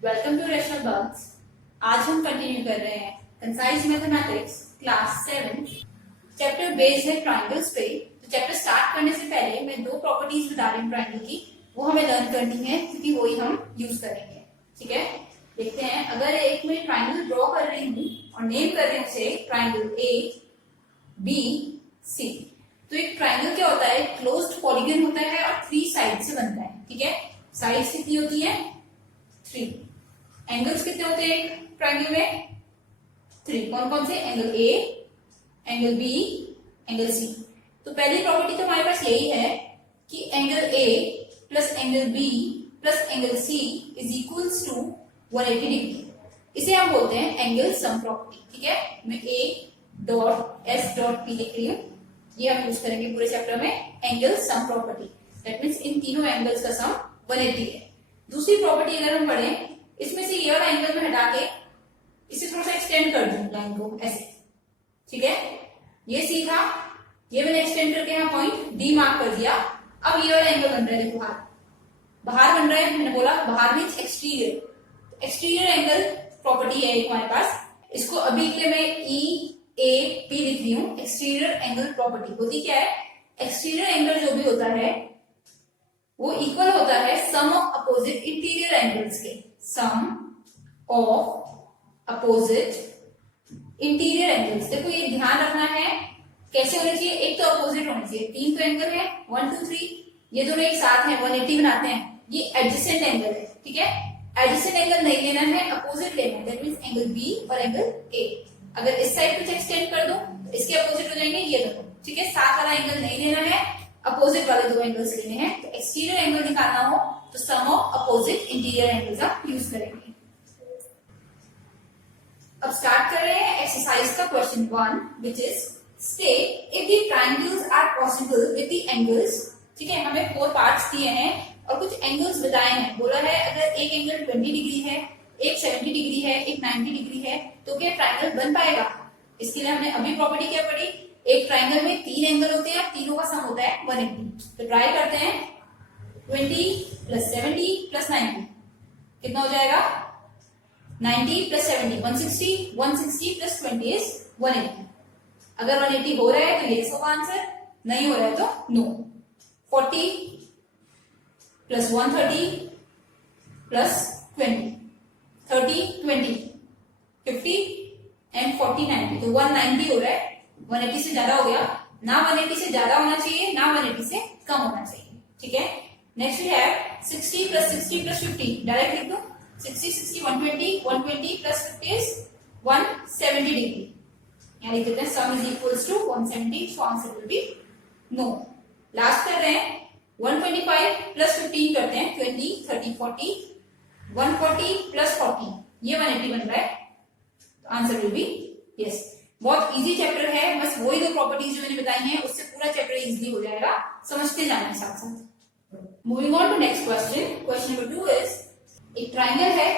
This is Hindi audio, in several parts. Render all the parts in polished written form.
Welcome two rational bugs. आज हम कंटिन्यू कर रहे हैं concise mathematics class 7 chapter based है ट्राइंगल्स पे। तो चैप्टर स्टार्ट करने से पहले मैं दो प्रॉपर्टीज बता रही हूँ ट्राइंगल की, वो हमें लर्न करनी है क्योंकि वही हम यूज करेंगे। ठीक है, देखते हैं। अगर एक मैं ट्राइंगल ड्रॉ कर रही हूँ और नेम कर रही हूँ उसे ट्राइंगल ए बी सी, तो एक ट्राइंगल क्या होता है, क्लोज्ड पॉलीगन होता है और 3 साइड से बनता है। ठीक है, साइड्स कितनी होती है, 3। एंगल्स कितने होते हैं एक ट्राइंगल में, 3। कौन कौन से, angle A, angle B, angle C. तो पहली प्रॉपर्टी तो हमारे पास यही है कि angle A plus angle B plus angle C is equals to 180 degree. इसे हम बोलते हैं एंगल सम प्रॉपर्टी। ठीक है, मैं ए डॉट एस डॉट पी लिख रही हूँ, ये हम यूज करेंगे पूरे चैप्टर में, angle sum property. That means in तीनों एंगल्स का सम 180 है। दूसरी प्रॉपर्टी अगर हम पढ़ें, इसमें से ये वाला एंगल में हटा के इसे थोड़ा सा एक्सटेंड कर दूं लाइन को ऐसे। ठीक है, ये सी था, ये मैंने एक्सटेंड करके यहाँ पॉइंट डी मार्क कर दिया। अब ये वाला एंगल बन रहा है, देखो बाहर बन रहा है। मैंने बोला बाहर means exterior, exterior angle property है एक हमारे पास। इसको अभी के लिए मैं ई ए पी लिख रही हूँ। एक्सटीरियर एंगल प्रॉपर्टी होती क्या है, एक्सटीरियर एंगल जो भी होता है वो इक्वल होता है सम ऑफ अपोजिट इंटीरियर एंगल्स के, सम ऑफ अपोजिट इंटीरियर एंगल्स। देखो ये ध्यान रखना है कैसे होने चाहिए, एक तो अपोजिट होने चाहिए। 3 तो एंगल है, 1 2 3, ये दोनों एक साथ हैं, 180 बनाते हैं। ये एडजेसेंट एंगल है। ठीक है, एडजेसेंट एंगल नहीं लेना है, अपोजिट लेना है। दैट मींस एंगल बी और एंगल ए। अगर इस साइड कुछ एक्सटेंड कर दो तो इसके अपोजिट हो जाएंगे ये दोनों। ठीक है, साथ वाला एंगल नहीं लेना है, अपोजिट वाले 2 एंगल्स लेने हैं। तो एक्सटीरियर एंगल निकालना हो तो sum of opposite interior angles आप यूज करेंगे। अब स्टार्ट कर रहे हैं एक्सरसाइज का question 1, which is state if the triangles are possible with the angles. ठीक है, हमें 4 पार्ट्स दिए हैं और कुछ एंगल्स बताए हैं। बोला है अगर एक एंगल 20 डिग्री है, एक 70 डिग्री है, एक 90 डिग्री है, तो क्या ट्रायंगल बन पाएगा। इसके लिए हमने अभी प्रॉपर्टी क्या पढ़ी, एक ट्रायंगल में 3 एंगल होते हैं, तीनों का सम होता है 180। तो ट्राई करते हैं, 20 प्लस 70 प्लस 90 कितना हो जाएगा, 90 प्लस 70 160, 160 प्लस 20 इज 180। अगर 180 हो रहा है तो ये होगा आंसर, नहीं हो रहा है तो नो। 40 प्लस 130 प्लस 20, 30 20 50 एंड 40 90, तो 190 हो रहा है। 180 से ज्यादा हो गया ना, 180 से ज्यादा होना चाहिए ना 180 से कम होना चाहिए। ठीक है, next we have 60 plus 60 plus 50। Direct लिख दो, 60 60 120, 120 प्लस 50 इज 170 डिग्री। यहाँ लिख देते हैं sum is equals to 170, so answer will be no. Last कर रहे हैं 125 प्लस 15 करते हैं, 20 30 40, 140 प्लस 40 ये 180 बन रहा है, तो आंसर विल बी यस। बहुत इजी चैप्टर है, बस वही 2 प्रॉपर्टीज जो मैंने बताई हैं उससे पूरा चैप्टर इजीली हो जाएगा, समझते जाना साथ साथ। Moving on to next question, question number 2 is एक ट्राइंगल है,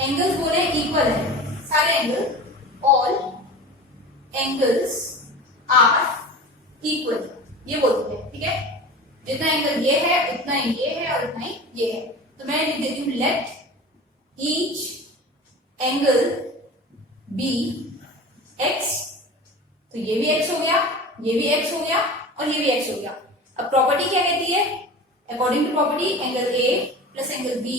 एंगल्स बोले इक्वल है, सारे angle, all angles are equal, ये बोलते हैं। ठीक है, जितना एंगल ये है उतना ही ये है और उतना ही ये है। तो मैं लिख देती हूँ let each angle be x, तो ये भी x हो गया, ये भी x हो गया और ये भी x हो गया। अब प्रॉपर्टी क्या कहती है, according to property angle a plus angle b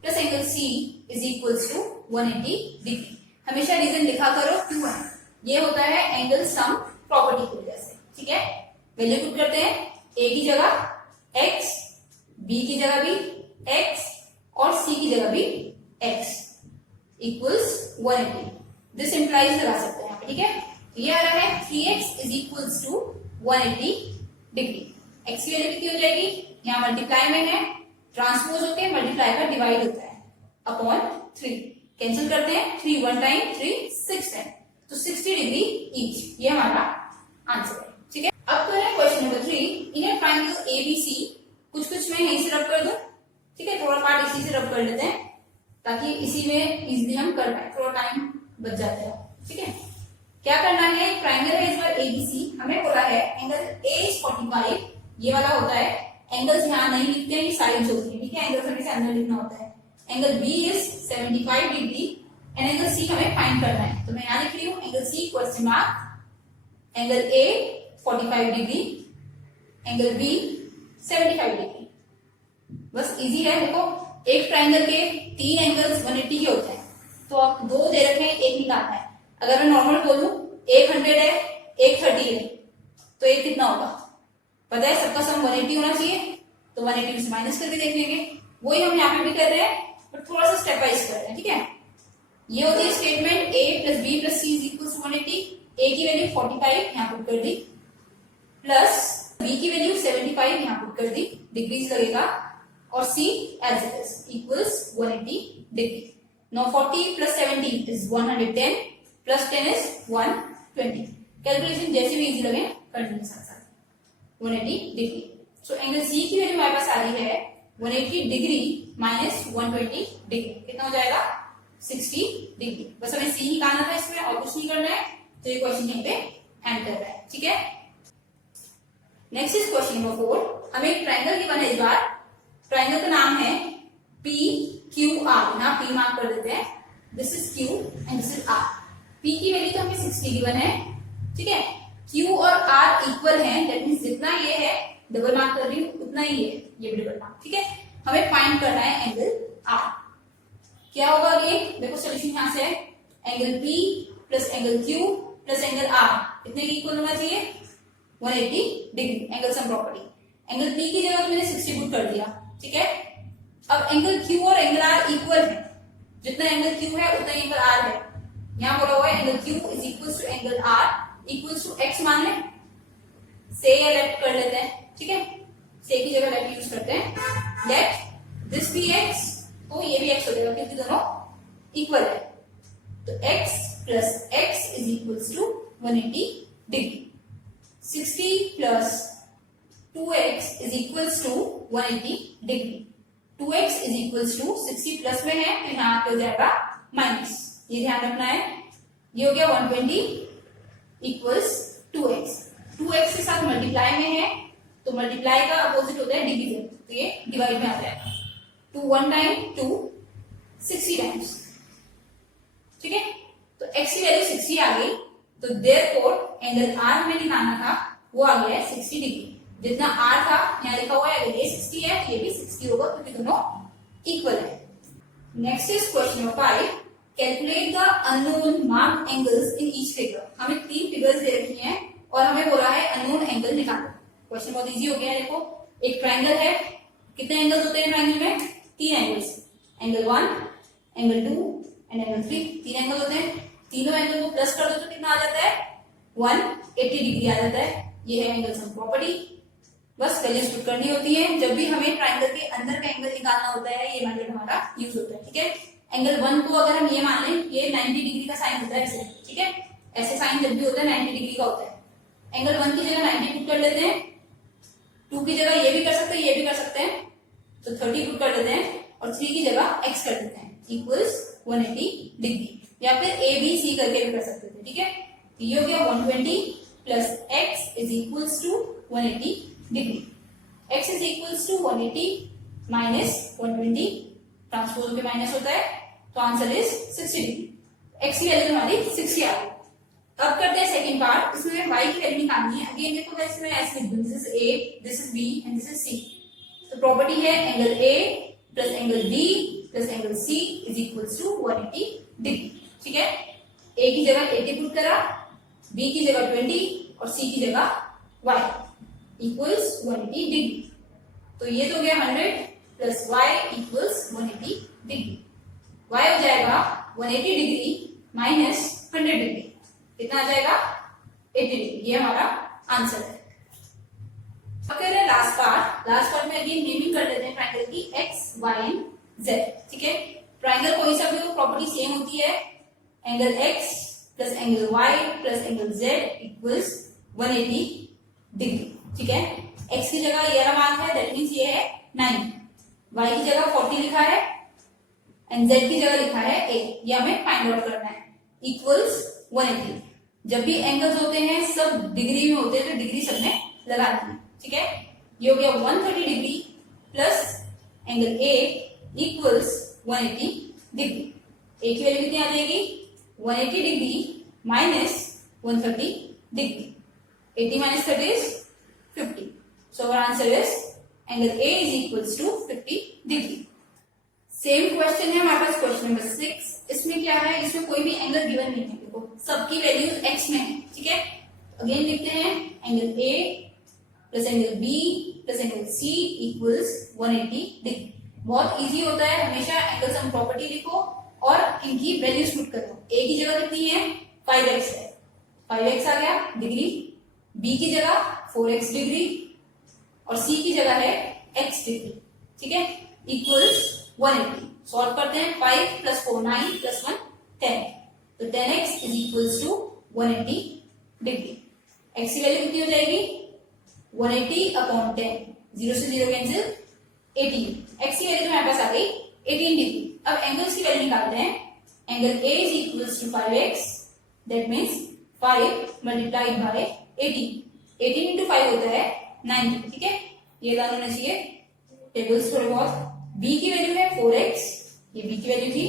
plus angle c is equals to 180 degree. हमेशा रीजन लिखा करो क्यों है, ये होता है एंगल सम प्रॉपर्टी की वजह से। ठीक है, वैल्यू पुट करते हैं, a की जगह x, b की जगह भी x और c की जगह भी x इक्वल्स 180। दिस इंप्लाइज लगा सकते हैं यहाँ पे। ठीक है, ये आ रहा है 3x is equals to 180 degree. x की वैल्यू कितनी हो जाएगी, यहाँ मल्टीप्लाई में है, ट्रांसपोज होते हैं, मल्टीप्लाई का डिवाइड होता है अपॉन 3। कैंसिल करते हैं, 3 1 टाइम 3 6 टाइम, तो 60 डिग्री ईच, ये हमारा आंसर है। ठीक है, अब तो है क्वेश्चन नंबर 3, इन ए ट्रायंगल एबीसी। कुछ कुछ मैं यहीं से रब कर दूं। ठीक है, थोड़ा पार्ट इसी से रब कर लेते हैं ताकि इसी में इजीली हम कर पाए, थोड़ा टाइम बच जाता है। ठीक है, क्या करना है, ट्राइंगल है इस बार एबीसी, हमें बोला है एंगल ए इज 45, ये वाला होता है। एंगल्स यहाँ नहीं लिखते हैं, ये साइड्स होती है। ठीक है, एंगल्स हमेशा अंदर लिखना होता है। Angle B is 75 degree and angle C हमें फाइंड करना है। तो मैं यहाँ लिख रही हूँ angle C question mark, angle A 45 degree, angle B 75 degree. बस इजी है। देखो एक ट्राइंगल के 3 एंगल्स 180 के होते हैं, तो आप 2 दे रखे हैं, एक निकालना है। अगर मैं नॉर्मल बोलूं एक 100 है, एक 30 है, तो एक कितना होगा पता है? सबका सम 180 होना चाहिए, तो 180 से माइनस करके देख लेंगे। वही हम यहाँ पे भी कर रहे हैं, पर थोड़ा सा स्टेप वाइज कर रहे हैं, ठीक है। ये होती है statement A plus B plus C is equal to 180। A की वैल्यू 45 यहाँ पुट कर दी, प्लस बी की वैल्यू 75 यहाँ पुट कर दी, डिग्रीज लगेगा, और C as it is equals 180 degree. Now 40 plus 70 is 110 plus 10 is 120. Calculation जैसे भी इजी लगे कर लेंगे साथ साथ। 180 डिग्री। सो एंगल सी की वैल्यू हमारे पास आ रही है 180 डिग्री माइनस 120 डिग्री। कितना हो जाएगा? 60 डिग्री। बस हमें सी निकालना था इसमें, और कुछ नहीं करना है। तो ये क्वेश्चन यहीं पे एंड कर रहा है, ठीक है। Next is question number 4। हमें एक ट्राइंगल गिवन है इस बार। ट्राइंगल का नाम है पी क्यू आर। यहाँ पी मार्क कर देते हैं। This is Q and this is R. P की वैल्यू तो हमें 60 गिवन है, ठीक है। क्यू और आर इक्वल है, दैट मीन्स जितना ये है डबल मार्क कर रही हूँ उतना ही है ये भी डबल मार्क, ठीक है। हमें फाइंड करना है एंगल आर। क्या होगा ये? देखो सोल्यूशन यहाँ से है, angle P plus angle Q plus angle R कितने की इक्वल होना चाहिए? 180 degree. Angle sum property. Angle P की जगह तो मैंने 60 पुट कर दिया, ठीक है। अब एंगल क्यू और एंगल आर इक्वल है, जितना एंगल क्यू है उतना एंगल आर है। यहाँ बोला हुआ है angle Q is equal to angle R equal to X मान लें, से या लेफ्ट कर लेते हैं, ठीक है। से की जगह लेफ्ट यूज करते हैं। लेट दिस बी एक्स, तो ये भी एक्स हो जाएगा क्योंकि दोनों इक्वल है। तो X plus X is equal to 180 degree. 60 plus 2x is equal to 180 degree. 2x is equal to 60 plus में है, तो यहाँ पे हो जाएगा माइनस। ये ध्यान रखना है। ये हो गया 120 इक्वल्स 2x। 2x के साथ मल्टीप्लाई में है, तो मल्टीप्लाई का अपोजिट होता है डिवीजन, तो ये डिवाइड में आ जाएगा। 2 1 टाइम 2 60 टाइम्स, ठीक है। तो x की वैल्यू 60 आ गई, तो देयरफॉर एंगल r हमें निकालना था वो आ गया है 60 डिग्री। जितना r था यहाँ लिखा हुआ है, अगर ये 60 है तो ये भी 60 होगा क्योंकि दोनों इक्वल है। Next is question number 5। Calculate the unknown marked angles in each figure. हमें 3 फिगर्स दे रखी हैं और हमें बोला है अननोन एंगल निकालो। क्वेश्चन बहुत इजी हो गया है। देखो एक ट्राइंगल है, कितने एंगल्स होते हैं ट्राइंगल में? 3 angles, angle 1, angle 2 and angle 3। 3 angle होते हैं। तीनों एंगल को प्लस कर दो तो कितना आ जाता है? 180 डिग्री आ जाता है। ये है एंगल सम प्रॉपर्टी। बस वैल्यूज पुट करनी होती है। जब भी हमें ट्राइंगल के अंदर का एंगल निकालना होता है, ये मेथड हमारा यूज होता है, ठीक है। एंगल 1 को अगर हम ये मान लें, ये 90 डिग्री का साइन होता है ऐसे, ठीक है। ऐसे साइन जब भी होता है 90 डिग्री का होता है। एंगल 1 की जगह 90 पुट कर लेते हैं, 2 की जगह ये भी कर सकते हैं, ये भी कर सकते हैं, तो 30 पुट कर लेते हैं, और 3 की जगह x कर देते हैं इक्वल्स 180 डिग्री। या फिर a b c करके भी कर सकते थे, ठीक है। तो ये हो गया 120 plus x is equals to 180 degree. x is equals to 180 minus 120, transpose होकर माइनस होता है, तो आंसर इज 60 डिग्री। x की वैल्यू हमारी 60 आ गई। अब करते हैं सेकंड पार्ट। इसमें y की वैल्यू निकालनी है। अगेन देखो गाइस, मैं ऐसे लिख दूं, this is a, this is b and this is c। तो प्रॉपर्टी है angle a plus angle b plus angle c is equals to 180 degree, ठीक है। a की जगह 80 पुट करा, b की जगह 20 और c की जगह y इक्वल्स 180 डिग्री। तो ये तो हो गया 100 plus y equals 180 degree. y हो जाएगा 180 डिग्री माइनस 100 डिग्री। कितना आ जाएगा? 80 डिग्री। ये हमारा आंसर है। अब कह रहे हैं लास्ट पार्ट। लास्ट पार्ट में अगेन नेमिंग कर लेते हैं ट्राइंगल की x, y एंड z, ठीक है। ट्राइंगल कोई सा भी हो, प्रॉपर्टी सेम होती है। Angle x plus angle y plus angle z equals 180 degree, ठीक है। x की जगह ये मार्क है, दैट मीन्स ये है 9। y की जगह 40 लिखा है एंड z की जगह लिखा है 8। ये हमें फाइंड आउट करना है। इक्वल्स 180। जब भी एंगल्स होते हैं सब डिग्री में होते हैं, तो डिग्री सब में लगानी है, ठीक है। ये हो गया 130 degree plus angle a equals 180 degree. A की वैल्यू कितनी आ जाएगी 180 degree minus 130 degree. 80 minus 30 is 50. So our answer is angle A is equals to 50 degree. Same question है हमारे पास क्वेश्चन नंबर 6। इसमें क्या है, इसमें कोई भी एंगल गिवन नहीं है, देखो सबकी वैल्यू x में है, ठीक है। अगेन लिखते हैं angle A plus angle B plus angle C equals 180 degree. बहुत इजी होता है, हमेशा एंगल सम प्रॉपर्टी लिखो और इनकी वैल्यूज पुट करो। A की जगह कितनी है 5x है, 5x आ गया डिग्री, B की जगह 4x डिग्री और C की जगह है x डिग्री, ठीक है, इक्वल्स 180। सॉल्व करते हैं 5 प्लस 4 9 प्लस 1 10, तो 10x is equals to 180 degree. x की वैल्यू कितनी हो जाएगी 180 अपॉन 10, 0 से 0 कैंसिल 18। x की वैल्यू हमारे पास आ गई 18 डिग्री। अब एंगल्स की वैल्यू निकालते हैं। Angle A is equals to 5x, that means 5 multiplied by 18। 18 into 5 होता है 90, ठीक है, ये याद होना चाहिए टेबल्स थोड़े बहुत। b की वैल्यू है 4x, ये b की वैल्यू थी,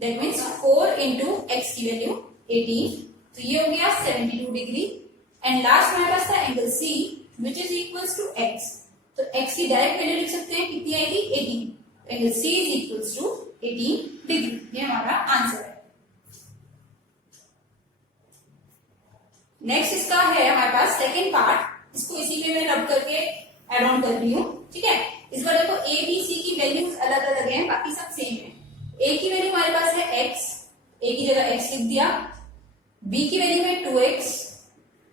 दैट मीन्स 4 इंटू x की वैल्यू 18, तो ये हो गया 72 डिग्री। एंड लास्ट हमारे पास था angle C which is equals to x, तो x की डायरेक्ट वैल्यू लिख सकते हैं, कितनी आएगी 18। Angle C is equals to 18 degree, ये हमारा आंसर है। नेक्स्ट इसका है हमारे पास सेकेंड पार्ट, इसको इसी में मैं रब करके एड ऑन कर रही हूँ, ठीक है। इस बार देखो A B C की वैल्यूज अलग अलग हैं, बाकी सब सेम है। A की वैल्यू हमारे पास है x, A की जगह x लिख दिया, B की वैल्यू है 2x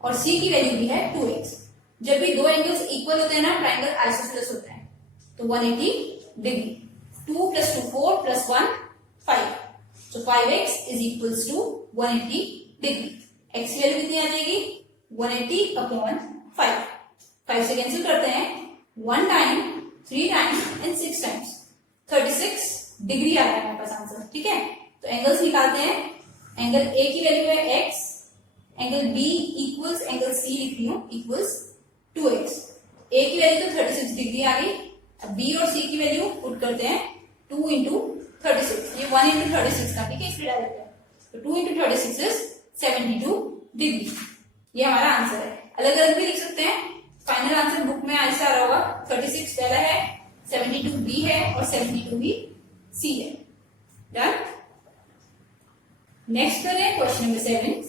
और C की वैल्यू भी है 2x। जब भी दो एंगल्स इक्वल होते हैं ना, ट्रायंगल आइसोसेलेस होता है, तो 180 डिग्री। 2 प्लस 2 4 प्लस 1 5, तो 5x is equals to 180 degree. x की वैल्यू कितनी आ जाएगी 180 अपॉन 5, 5 से कैंसिल करते हैं, 1 time 3 times and 6 times, 36 degree आ रहा है हमारे पास आंसर, ठीक है। तो एंगल्स निकालते हैं। एंगल A की वैल्यू है x, angle B equals angle C लिख रही हूं इक्वल्स 2x। A की वैल्यू तो 36 डिग्री आ गई। अब B और C की वैल्यू पुट करते हैं, 2 इंटू 36, ये 1 इंटू 36 का, ठीक है, इसलिए डायरेक्ट है, तो 2 इंटू 36 इज 72 डिग्री, ये हमारा आंसर है। अलग अलग भी लिख सकते हैं, फाइनल आंसर बुक में ऐसा आ रहा होगा, 36 पहला है, 72 B है और 72 भी C है। डन। नेक्स्ट करें क्वेश्चन नंबर 7।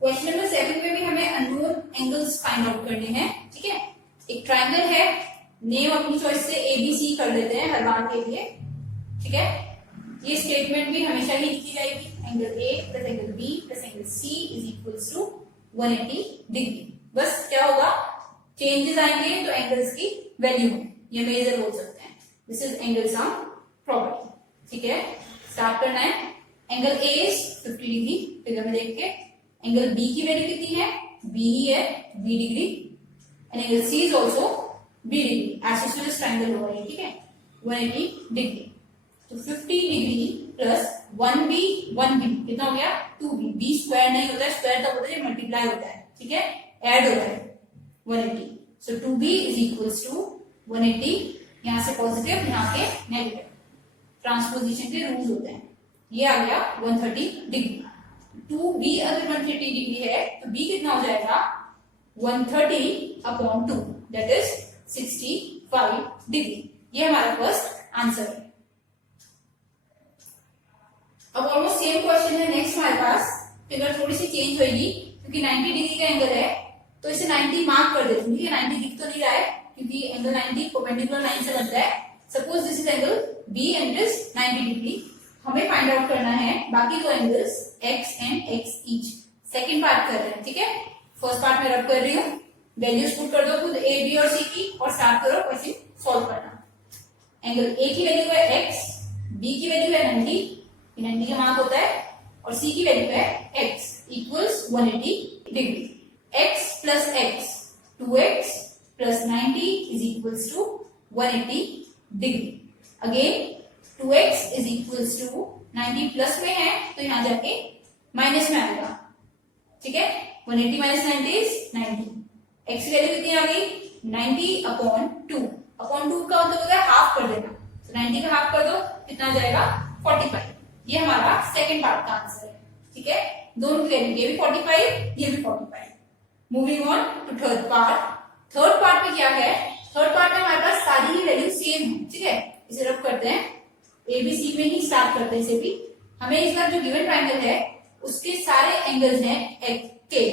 क्वेश्चन नंबर 7 में भी हमें अननोन एंगल्स फाइंड आउट करने हैं, ठीक है। एक ट्राइंगल है, नेम अपनी चॉइस से ABC कर देते हैं हर बार के लिए, ठीक है। ये स्टेटमेंट भी हमेशा ही लिखी जाएगी, angle A plus angle B plus angle C is equals to 180 degree. बस क्या होगा, चेंजेस आएंगे तो एंगल्स की वैल्यू में ये मेजर हो सकते हैं। This is angle sum property, ठीक है। स्टार्ट करना है। Angle A is 50 degree, figure में देख के। एंगल B की वैल्यू कितनी है, B ही है, B degree, and angle C is also B degree, isosceles triangle होगा ये, ठीक है, 180 डिग्री। तो 50 डिग्री प्लस 1b 1b कितना हो गया 2b। b स्क्वायर नहीं होता है, स्क्वायर तब होता है मल्टीप्लाई होता है, ठीक है, ऐड होता है 180। सो 2b इज इक्वल्स टू 180, यहां से पॉजिटिव यहाँ के नेगेटिव, ट्रांसपोजिशन के रूल्स होते हैं। ये आ गया 130 डिग्री। 2b अगर 130 डिग्री है तो b कितना हो जाएगा 130 अपॉन 2, दैट इज 65 डिग्री। ये हमारा फर्स्ट आंसर है। अब ऑलमोस्ट सेम क्वेश्चन है नेक्स्ट हमारे पास, फिगर थोड़ी सी चेंज होगी क्योंकि 90 डिग्री का एंगल है, तो इसे 90 मार्क कर देती हूँ, ठीक है। 90 दिख तो नहीं रहा है क्योंकि एंगल 90 परपेंडिकुलर लाइन से बनता है। Suppose this is angle B and this 90 degree. हमें फाइंड आउट करना है बाकी दो angles x and x each. Second part कर रहे हैं, ठीक है। फर्स्ट पार्ट में रब कर रही हूँ, वैल्यूज पुट कर दो खुद A B और C की और स्टार्ट करो क्वेश्चन सॉल्व करना। एंगल A की वैल्यू है x, B की वैल्यू है 90, 90 का मार्क होता है, और C की वैल्यू है x equals 180 degree. x plus x 2x plus 90 is equals to 180 degree. Again 2x is equals to 90 plus में है तो यहां जाके माइनस में आएगा, ठीक है। 180 माइनस 90 इज 90। x की वैल्यू कितनी आ गई 90 अपॉन 2। अपॉन 2 का मतलब होता है हाफ कर देना, तो 90 का हाफ कर दो कितना आ जाएगा 45। ये हमारा सेकंड पार्ट का आंसर है। ठीक है, दोनों की वैल्यू, ये भी 45, ये भी 45। Moving on to third part. Third part में क्या है, थर्ड पार्ट में हमारे पास सारी ही वैल्यू सेम है। ठीक है, इसे रब करते हैं, एबीसी में ही स्टार्ट करते हैं इसे भी। हमें इस बार जो गिवन ट्रायंगल है उसके सारे एंगल्स हैं के।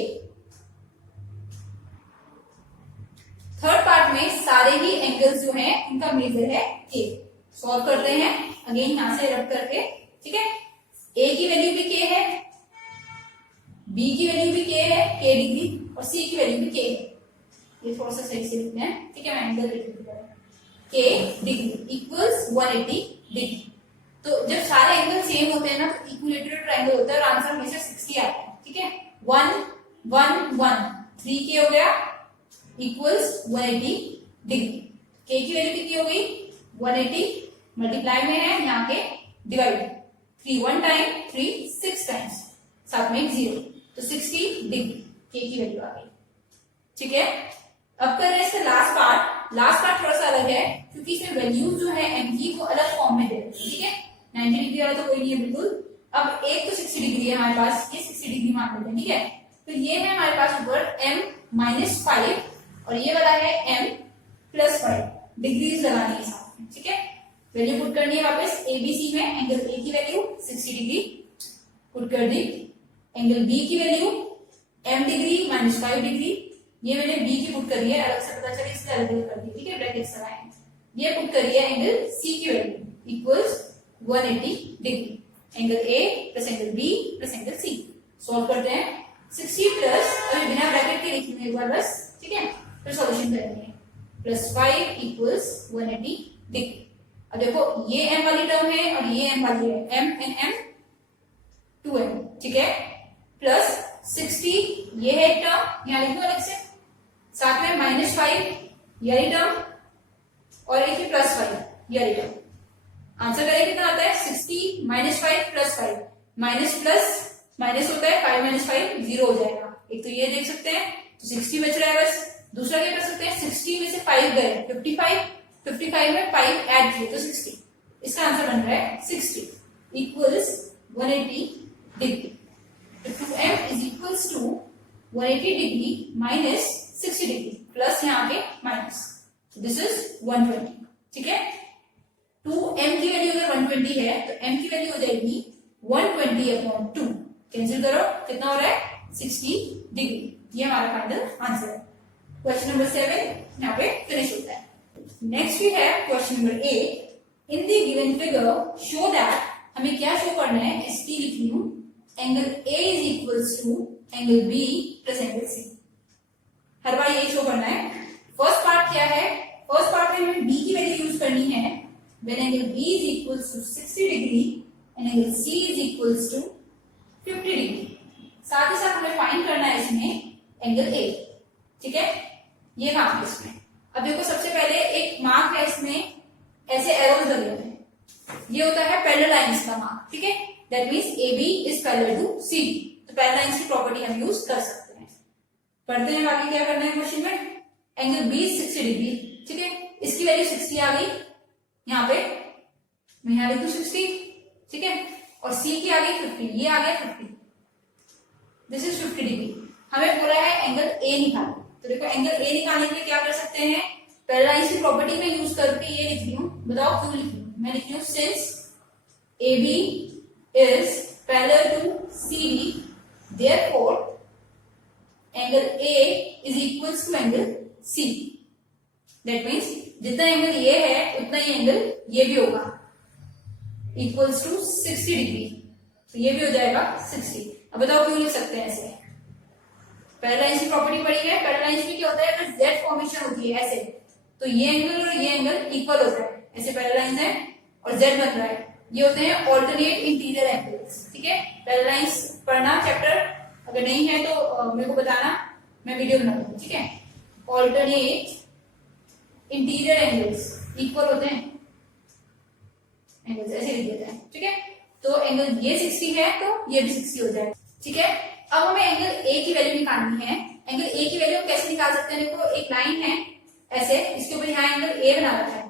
थर्ड पार्ट में सारे ही एंगल्स जो हैं उनका मेजर है के। सॉल्व करते हैं अगेन यहां से रब करके। ठीक है, ए की वैल्यू भी के है, बी की वैल्यू भी के है, के डिग्री, और सी की वैल्यू भी के है। ये थोड़ा सा सही से लिखते हैं। ठीक है, मैं एंगल लिख देता हूं, के डिग्री इक्वल्स 180 डिग्री। तो जब सारे एंगल सेम होते हैं ना तो इक्विलेटरल ट्रायंगल होता है और आंसर हमेशा 60 आता है। ठीक है, 1 1 1 3 के हो गया इक्वल्स 180 डिग्री। के की वैल्यू कितनी हो गई 180, मल्टीप्लाई में है यहाँ के डिवाइड, 3 1 टाइम 3 6 टाइम्स, साथ में 0, तो 60 डिग्री के की वैल्यू आ गई। ठीक है, अब कर रहे हैं इसका लास्ट पार्ट। लास्ट पार्ट थोड़ा सा अलग है क्योंकि इसमें वैल्यूज जो है एम की वो अलग फॉर्म में दे रहे हैं। ठीक है, 90 डिग्री वाला तो कोई नहीं है बिल्कुल। अब एक तो 60 डिग्री है हमारे पास, ये 60 डिग्री मान लेते हैं। ठीक है, तो ये है हमारे पास ऊपर m -5 और ये वाला है m +5 डिग्रीज लगानी है साथ में। ठीक है, वैल्यू पुट करनी है वापस एबीसी में। एंगल ए की वैल्यू 60 डिग्री पुट कर दी, एंगल बी की वैल्यू m डिग्री -5 डिग्री, ये मैंने बी की पुट करी है, अलग से पता चले इसलिए अलग कर दी। ठीक है, ब्रैकेट्स लगाए, ये पुट करी है एंगल सी की value equals 180 degree, angle A plus angle B plus angle C. Solve करते हैं, 60 प्लस, अभी बिना ब्रैकेट के लिखेंगे एक बार बस। ठीक है, फिर सॉल्यूशन करेंगे, +5 इक्वल्स 180 डिग्री। अब देखो ये m वाली टर्म है और ये m वाली है, m and m 2m। ठीक है, प्लस 60 ये है एक टर्म, यहाँ लिख दो अलग से, साथ में -5 ये वाली टर्म और एक +5 ये वाली टर्म। आंसर करें कितना आता है 60 -5 +5, माइनस प्लस माइनस होता है, 5 - 5 0 हो जाएगा। एक तो ये देख सकते हैं, तो 60 बच रहा है बस। दूसरा क्या कर सकते हैं, 60 में से 5 गए 55 में 5 ऐड किए तो 60। इसका आंसर बन रहा है 60 इक्वल्स 180 डिग्री। तो 2m is equals to 180 degree minus 60 degree plus यहाँ पे माइनस, दिस इज 120। ठीक है, 2m की वैल्यू अगर 120 है तो m की वैल्यू हो जाएगी 120/2। कैंसिल करो, कितना हो रहा है 60 डिग्री। ये हमारा फाइनल आंसर है। क्वेश्चन नंबर 7 यहाँ पे फिनिश होता है। नेक्स्ट भी है question number 8। In the given figure show that, हमें क्या शो करना है, ST लिख रही हूं, angle A is equals to angle B plus angle C। हर बार यही शो करना है। फर्स्ट पार्ट क्या है, फर्स्ट पार्ट में हमें B की वैल्यू यूज करनी है when angle B is equals to 60 degree and angle C is equals to 50 degree। साथ ही साथ हमें फाइंड करना है इसमें एंगल A। ठीक है, ये काम है इसमें। अब देखो सबसे पहले एक मार्क है इसमें, ऐसे एरोज लगे हुए हैं, ये होता है पैरेलल लाइंस का मार्क। ठीक है, that means AB is parallel to CD, तो पैरेलल लाइंस की प्रॉपर्टी हम यूज कर सकते हैं। पढ़ते हैं आगे क्या करना है क्वेश्चन में। एंगल B 60 डिग्री, ठीक है, इसकी वैल्यू 60 आ गई, यहाँ पे मैं यहाँ लिखूं 60। ठीक है, और C की आ गई 50, ये आ गया 50, दिस इज 50 डिग्री। हमें बोला है एंगल A निकालना, तो देखो एंगल A निकालने के लिए क्या कर सकते हैं, पैरेलल लाइंस की प्रॉपर्टी में यूज करके ये लिख रही हूँ, बताओ क्यों लिख रही हूँ। मैं लिख रही हूँ since AB is parallel to CD, therefore angle A is equals to angle C। That means जितना एंगल ये है उतना ही एंगल ये भी होगा, इक्वल्स टू 60 डिग्री, तो ये भी हो जाएगा 60। अब बताओ क्यों लिख सकते हैं ऐसे। पैरेलल लाइंस की प्रॉपर्टी पड़ी है, पैरेलल लाइंस में क्या होता है, अगर Z फॉर्मेशन होती है ऐसे, तो ये एंगल और ये एंगल इक्वल होता है, ऐसे पैरेलल लाइंस है और Z बन रहा है, ये होते हैं ऑल्टरनेट इंटीरियर एंगल्स। ठीक है, पैरेलल लाइंस पढ़ना चैप्टर, अगर नहीं है तो मेरे को बताना, मैं वीडियो बना दूंगी। ठीक है, ऑल्टरनेट इंटीरियर एंगल्स इक्वल होते हैं, एंगल्स ऐसे लिख देते हैं। ठीक है, तो एंगल ये 60 है तो ये भी 60 हो जाएगा। ठीक है, अब हमें एंगल A की वैल्यू निकालनी है। एंगल A की वैल्यू कैसे निकाल सकते हैं, देखो एक लाइन है ऐसे, इसके ऊपर यहाँ एंगल A बना रखा है।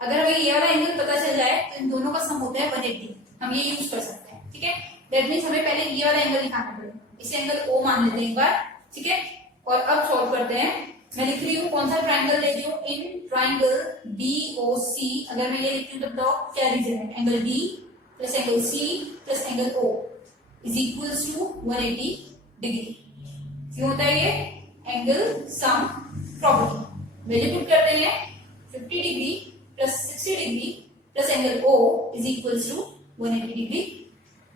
अगर हमें ये वाला एंगल पता चल जाए तो इन दोनों का सम होता है 180। हम ये यूज कर सकते हैं, ठीक है। दैट मीन्स हमें पहले ये वाला एंगल निकालना पड़ेगा, इसे एंगल ओ मान लेते हैं एक बार, ठीक है। और अब सॉल्व करते हैं। मैं लिख रही हूँ कौन सा ट्राइंगल ले रही हूँ, इन ट्राइंगल BOC। अगर मैं ये लिखती हूँ तो बताओ क्या रीजन है, angle B plus angle C plus angle O is equals to 180 degree. क्यों होता है ये, angle sum property. Value put करते हैं 50 degree plus 60 degree plus angle O is equals to 180 degree.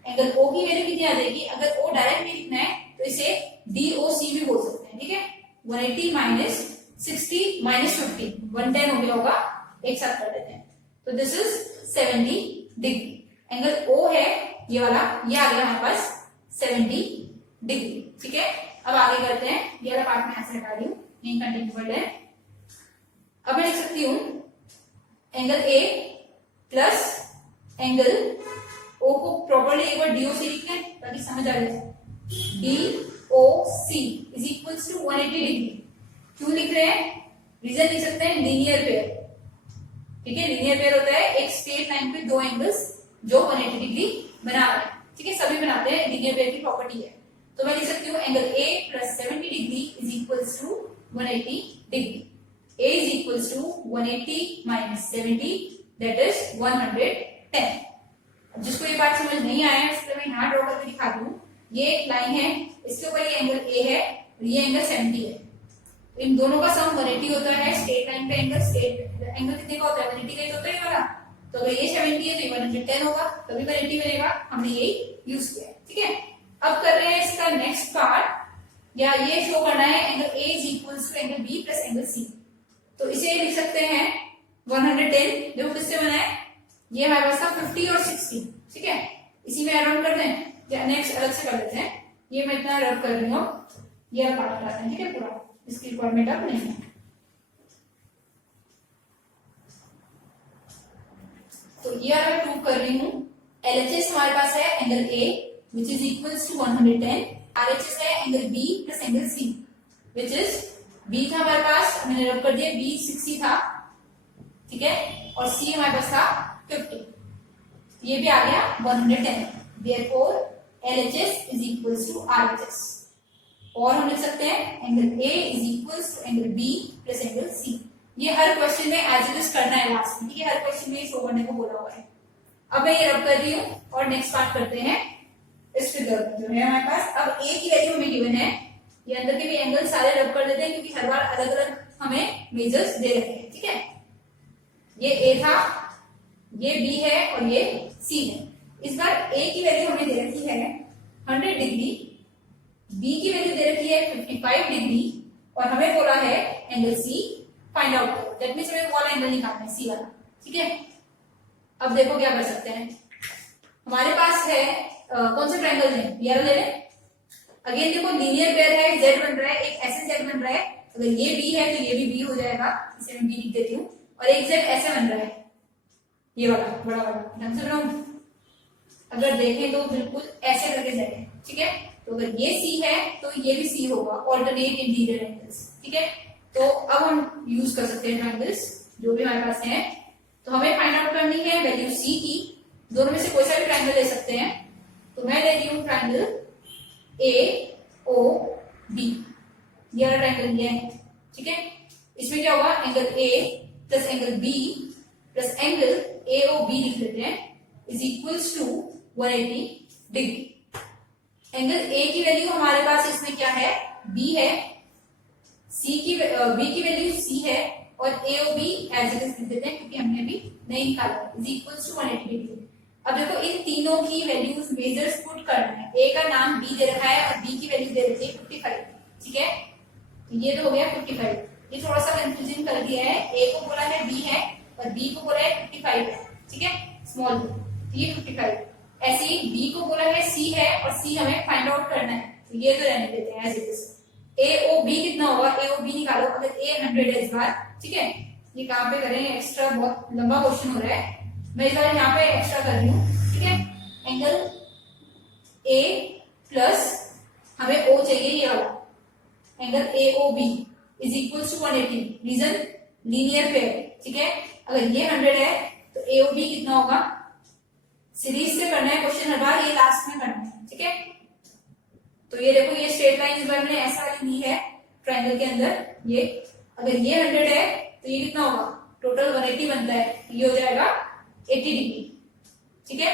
Angle O की वैल्यू कितनी आ जाएगी, अगर O डायरेक्ट में लिखना है तो इसे DOC भी बोल सकते हैं, ठीक है। 180 माइनस 60 माइनस 50 110 हो गया होगा, एक साथ कर देते हैं। तो this is 70 degree. Angle O है ये वाला, ये आ गया हमारे पास 70 डिग्री, ठीक है। अब आगे करते हैं, ये वाला पार्ट मैं ऐसे हटा रही हूँ, यही कंटिन्यू वर्ड है। अब मैं लिख सकती हूँ angle A plus angle O को प्रॉपर्ली एक बार DOC लिख लें ताकि समझ आ जाए। DOC is equals to 180 degree. क्यों लिख रहे हैं, रीजन लिख सकते हैं, लीनियर पेयर, ठीक है। लीनियर पेयर होता है एक स्ट्रेट लाइन पे दो एंगल्स जो 180 डिग्री बना रहे हैं, ठीक है। सभी बनाते हैं, लीनियर पेयर की प्रॉपर्टी है। तो मैं लिख सकती हूँ angle A plus 70 degree is equals to 180 degree. A is equals to 180 minus 70 that is 110। जिसको ये बात समझ नहीं आया है उसको मैं यहाँ ड्रॉ करके दिखा दूं। ये एक लाइन है, इसके ऊपर ये एंगल A है और ये एंगल 70 है। इन दोनों का सम 180 होता है। स्ट्रेट लाइन पे एंगल, स्ट्रेट एंगल कितने का होता है, 180 का ही होता है ये वाला। तो अगर ये 70 है तो ये 110 होगा, तभी 180 बनेगा। हमने यही यूज किया है, ठीक है। अब कर रहे हैं इसका नेक्स्ट पार्ट, या ये शो करना है angle A is equals to angle B plus angle C। तो इसे लिख सकते हैं 110, देखो किससे बना है, ये हमारे पास था 50 और 60, ठीक है। इसी में राउंड कर दें या नेक्स्ट अलग से कर लेते हैं। ये मैं इतना रब कर रही हूँ, ये पार्ट कराते हैं, ठीक है। पूरा इसकी रिक्वायरमेंट अब नहीं है। तो ये मैं प्रूव कर रही हूँ। LHS हमारे पास है angle A which is equals to 110। RHS है angle B plus angle C which is B था हमारे पास, मैंने रब कर दिया, B 60 था, ठीक है। और C हमारे पास था 50, ये भी आ गया 110। Therefore LHS is equals to RHS। और हम लिख सकते हैं angle A is equals to angle B plus angle C। ये हर क्वेश्चन में एज इट इज करना है लास्ट में, ठीक है। हर क्वेश्चन में शो करने को बोला हुआ है। अब मैं ये रब कर रही हूँ और नेक्स्ट पार्ट करते हैं। इस फिगर जो है हमारे पास, अब A की वैल्यू हमें गिवन है, ये अंदर के भी एंगल सारे रब कर देते हैं क्योंकि हर बार अलग अलग हमें मेजर्स दे रखे हैं, ठीक है। ये A था, ये B है और ये C है। इस बार A की वैल्यू हमें दे रखी है 100 डिग्री, B की वैल्यू दे रखी है 55 डिग्री और हमें बोला है एंगल C फाइंड आउट करो। दैट मींस हमें वाला एंगल निकालना है, C वाला, ठीक है। अब देखो क्या कर सकते हैं, हमारे पास है कौन से ट्रायंगल है, ये वाला ले लें। अगेन देखो लीनियर पेयर है, Z बन रहा है, एक ऐसे Z बन रहा है। अगर ये B है तो ये भी B हो जाएगा, इसे मैं B लिख देती हूँ। और एक Z ऐसे बन रहा है, ये वाला बड़ा वाला, ढंग से बनाऊं। अगर देखें तो बिल्कुल ऐसे करके Z है, ठीक है। तो अगर ये C है तो ये भी C होगा, ऑल्टरनेट इंटीरियर एंगल्स, ठीक है। तो अब हम यूज कर सकते हैं ट्रायंगल्स जो भी हमारे पास है। तो हमें फाइंड आउट करनी है वैल्यू C की। दोनों में से कोई सा भी ट्रायंगल ले सकते हैं। तो मैं ले रही हूँ ट्रायंगल AOB, ये वाला ट्रायंगल ये है, ठीक है। इसमें क्या होगा, angle A plus angle B plus angle AOB लिख लेते हैं is equals to 180 degree. Angle A की वैल्यू हमारे पास इसमें क्या है, B है। B की वैल्यू C है और AOB एज इट इज लिख देते हैं क्योंकि हमने अभी नहीं निकाला, इज इक्वल्स टू 180 डिग्री। अब देखो इन तीनों की वैल्यूज मेजर्स पुट करना है। A का नाम B दे रखा है और B की वैल्यू दे रखी है 55, ठीक है। तो ये तो हो गया 55। ये थोड़ा सा कंफ्यूजन कर दिया है, A को बोला है B है और B को बोला है 55 है, ठीक है, स्मॉल b, तो ये 55। ऐसे ही B को बोला है C है और C हमें फाइंड आउट करना है, तो ये तो रहने देते हैं एज इट इज। AOB कितना होगा, AOB निकालो। अगर A 100 है इस बार, ठीक है। ये कहाँ पे करेंगे, एक्स्ट्रा बहुत लंबा क्वेश्चन हो रहा है, मैं इस बार यहाँ पे एक्स्ट्रा कर रही हूँ, ठीक है। एंगल A प्लस हमें O चाहिए ये वाला, angle AOB is equal to 180। Reason linear pair, ठीक है। अगर ये 100 है तो AOB कितना होगा, सीरीज से करना है क्वेश्चन हर बार, ये लास्ट में करना है, ठीक है। तो ये देखो ये स्ट्रेट लाइन इस बार मैंने ऐसा वाली ली है ट्रायंगल के अंदर, ये अगर ये 100 है तो ये कितना होगा, टोटल 180 बनता है, ये हो जाएगा 80 डिग्री, ठीक है।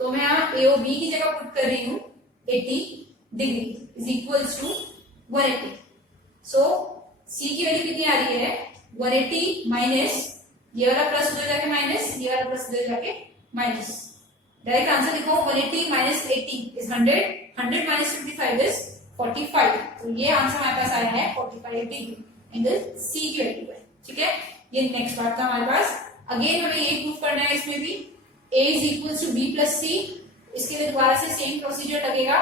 तो मैं यहाँ ए और बी की जगह पुट कर रही हूँ 80 डिग्री इज इक्वल्स टू 180। सो सी की वैल्यू कितनी आ रही है, 180 माइनस ये वाला प्लस उधर जाके माइनस, ये वाला प्लस उधर जाके माइनस। डायरेक्ट आंसर लिखो 180 माइनस 80 इज 100, 100 माइनस 55 इज 45। तो ये आंसर हमारे पास आया है 45 डिग्री एंगल सी की वैल्यू है, ठीक है। ये नेक्स्ट पार्ट था हमारे पास। अगेन हमें ये प्रूव करना है इसमें भी, a is equal to B plus C. इसके लिए दोबारा से सेम प्रोसीजर लगेगा,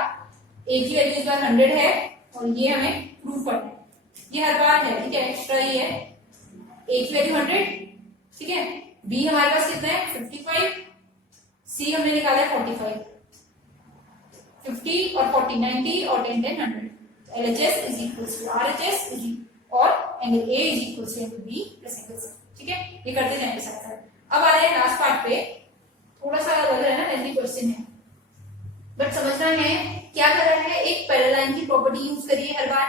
a की वैल्यू इस बार 100 है और ये हमें प्रूव करना है, ये हर बार है, ठीक है, एक्स्ट्रा ही है। a की वैल्यू 100, ठीक है, b हमारे पास कितना है 55, c हमने निकाला है 45, 50 और 40 90 और 10 10 100। LHS is equal to RHS और angle A is equal to angle B plus angle C, ठीक है। ये करते जाएंगे साथ साथ। अब आ रहे हैं लास्ट पार्ट पे, थोड़ा सा लग रहा है ना लेंथी क्वेश्चन है, बट समझना है क्या कर रहा है, एक पैरेलल की प्रॉपर्टी यूज करिए हर बार,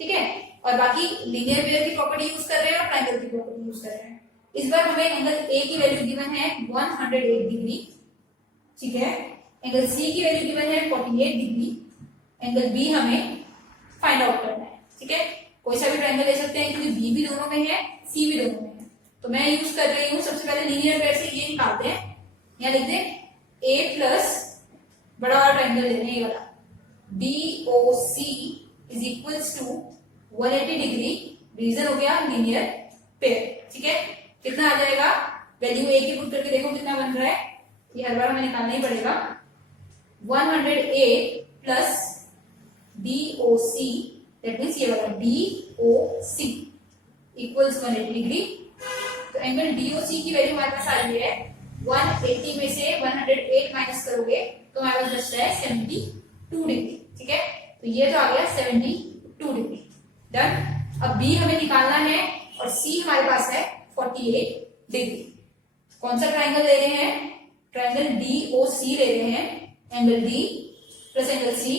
ठीक है, और बाकी लीनियर पेयर की प्रॉपर्टी यूज कर रहे हैं और ट्रायंगल की प्रॉपर्टी यूज कर रहे हैं। इस बार हमें एंगल A की वैल्यू गिवन है 108 डिग्री, ठीक है, एंगल C की वैल्यू गिवन है 48 डिग्री, एंगल B हमें फाइंड आउट करना है, ठीक है। कोई सा भी ट्रायंगल ले सकते हैं क्योंकि B भी दोनों में है, C भी दोनों में है। तो मैं यूज कर रही हूँ, सबसे पहले लीनियर पेयर से ये निकालते हैं, यहाँ लिख दें A प्लस बड़ा वाला ट्रायंगल ले रहे हैं ये वाला, DOC is equals to 180 degree, reason हो गया लीनियर पेयर, ठीक है। कितना आ जाएगा, वैल्यू A की पुट करके देखो कितना बन रहा है, ये हर बार हमें निकालना ही पड़ेगा। 100A plus DOC, that means ये वाला DOC इक्वल्स 180 डिग्री। तो एंगल DOC की वैल्यू हमारे पास आ रही है 180 में से 108 माइनस करोगे तो हमारे पास बचता है 72 डिग्री, ठीक है। तो ये तो आ गया 72 डिग्री, डन। अब B हमें निकालना है और C हमारे पास है 48 डिग्री। कौन सा ट्रायंगल ले रहे हैं, ट्रायंगल DOC ले रहे हैं, angle D plus angle C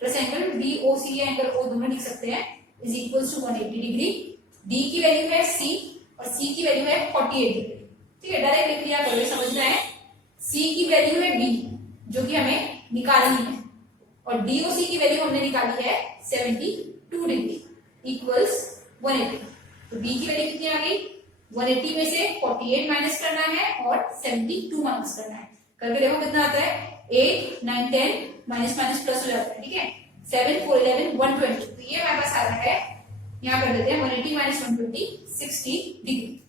plus angle DOC या एंगल O दोनों लिख सकते हैं, is equals to 180 degree. D की वैल्यू है C और C की वैल्यू है 48 डिग्री, ठीक है, डायरेक्ट लिख लिया करो, समझना है। C की वैल्यू है B जो कि हमें निकालनी है और DOC की वैल्यू हमने निकाली है 72 डिग्री इक्वल्स 180। तो B की वैल्यू कितनी आ गई, 180 में से 48 माइनस करना है और 72 माइनस करना है, करके देखो कितना आता है, 8 9 10 माइनस माइनस प्लस हो जाता है, ठीक है, 7 4 11 120। तो ये हमारे पास आ रहा है, यहाँ कर देते हैं 180 माइनस 120 60 डिग्री,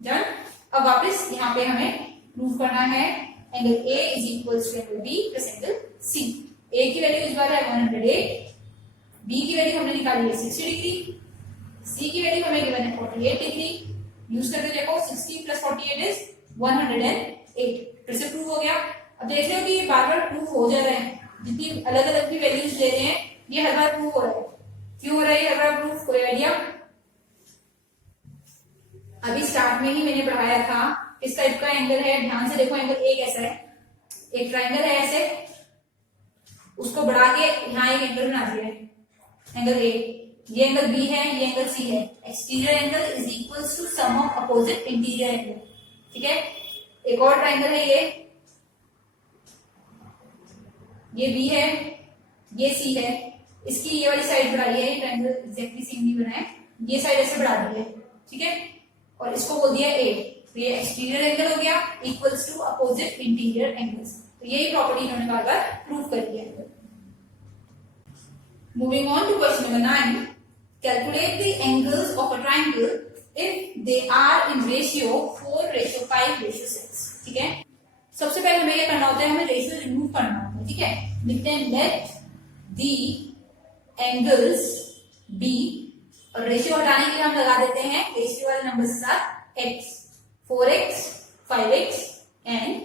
डन। अब वापस यहाँ पे हमें प्रूव करना है angle A is equal to angle B plus angle C। A की वैल्यू इस बार है 108, B की वैल्यू हमने निकाली है 60 डिग्री, C की वैल्यू हमें गिवन है 48 डिग्री। यूज करके देखो 60 प्लस 48 इज 108, फिर से प्रूव हो गया। अब देख रहे हो कि ये बार बार प्रूव हो जा रहे हैं, जितनी अलग अलग भी वैल्यूज ले रहे हैं ये हर बार प्रूव हो रहा है। क्यों हो रहा है हर बार प्रूव, कोई आइडिया? अभी स्टार्ट में ही मैंने पढ़ाया था किस टाइप का एंगल है, ध्यान से देखो। एंगल A कैसा है, एक ट्राइंगल है ऐसे, उसको बढ़ा के यहाँ एक एंगल बना दिया है, एंगल A। ये एंगल B है, ये एंगल C है। Exterior angle is equals to sum of opposite interior angle, ठीक है। एक और ट्राइंगल है ये B है, ये C है, इसकी ये वाली साइड बढ़ाई है, ट्राइंगल एग्जैक्टली सेम नहीं बना है, ये साइड ऐसे बढ़ा दी है, ठीक है, और इसको बोल दिया A। तो ये एक्सटीरियर एंगल हो गया equals to opposite interior angles. तो यही प्रॉपर्टी इन्होंने बार बार प्रूव कर दिया है। Moving on to question number 9, calculate the angles of a triangle if they are in ratio 4:5:6, ठीक है। सबसे पहले हमें ये करना होता है, हमें रेशियो रिमूव करना होता है, ठीक है। लिखते हैं लेट दी एंगल्स बी, और रेशियो हटाने के लिए हम लगा देते हैं रेशियो वाले नंबर के साथ x, 4x 5x and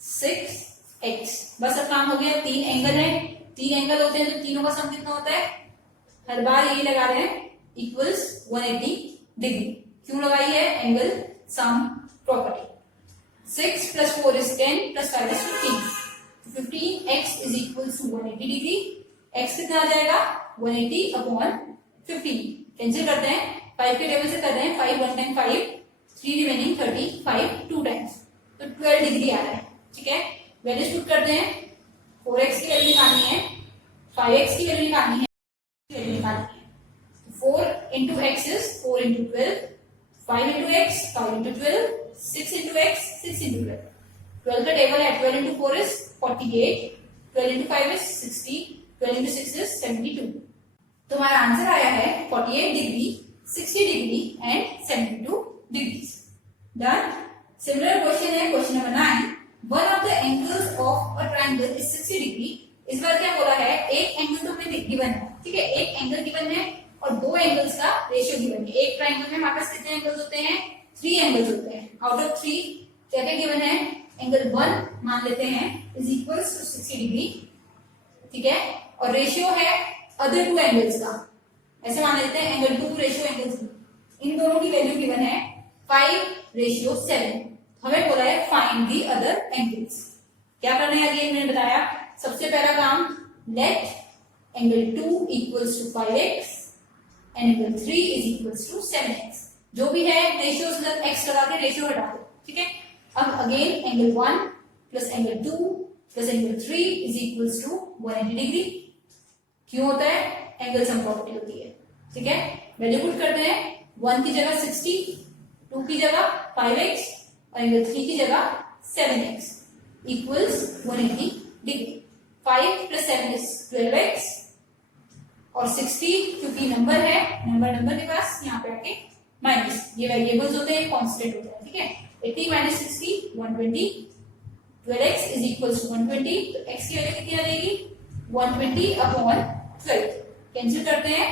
6x। बस अब काम हो गया। तीन एंगल है, तीन एंगल होते हैं तो तीनों का सम कितना होता है, हर बार यही लगा रहे हैं इक्वल्स 180 डिग्री। क्यों लगाई है, angle sum property. 6 plus 4 is 10 plus 5 is 15. 15x is equals to 180 degree. x कितना आ जाएगा 180 अपॉन 15. कैंसिल करते हैं 5 के टेबल से कर रहे हैं 5 1 टाइम 5 3 रिमेनिंग 35 2 टाइम्स तो 12 डिग्री आ रहा है. ठीक है वैल्यूज पुट करते हैं 4x की वैल्यू निकालनी है 5x की वैल्यू निकालनी है 4 into x is 4 into 12 5 into x 5 into 12 6 into x 6 into 12 12 का टेबल है 12 into 4 is 48 12 into 5 is 60 12 into 6 is 72. तो हमारा आंसर आया है 48 degree 60 degree and 72 degrees. Done. Similar question है question number 9. One of the angles of a triangle is 60 degree. इस बार क्या बोला है एक एंगल तो हमें गिवन है. ठीक है एक एंगल गिवन है और दो एंगल्स का रेशियो गिवन है. एक ट्रायंगल में हमारे पास कितने एंगल्स होते हैं 3 एंगल्स होते हैं. आउट ऑफ 3 क्या क्या गिवन है एंगल 1 मान लेते हैं इज इक्वल्स टू 60 डिग्री. ठीक है और रेशियो है अदर 2 एंगल्स का. ऐसे मान लेते हैं एंगल 2 रेशियो एंगल 3. इन दोनों की वैल्यू गिवन है 5:7. हमें बोला है फाइंड दी अदर एंगल्स. क्या करना है अगेन मैंने बताया सबसे पहला काम let angle 2 equals to 5x and angle 3 is equals to 7x. जो भी है रेशियो मतलब x लगा के रेशियो हटा दो. ठीक है अब again angle 1 plus angle 2 plus angle 3 is equals to 180 degree. क्यों होता है एंगल सम प्रॉपर्टी होती है. ठीक है वैल्यू पुट करते हैं 1 की जगह 60 2 की जगह 5x और एंगल 3 की जगह 7x equals 180 degree. 5 plus 7 is 12x और 60 क्योंकि नंबर है नंबर के पास यहाँ पे आके माइनस. ये वेरिएबल्स होते हैं कांस्टेंट होते हैं. ठीक है 80 minus 60 120. 12x is equals to 120 तो x की वैल्यू कितनी आ जाएगी 120 अपॉन 12. कैंसिल करते हैं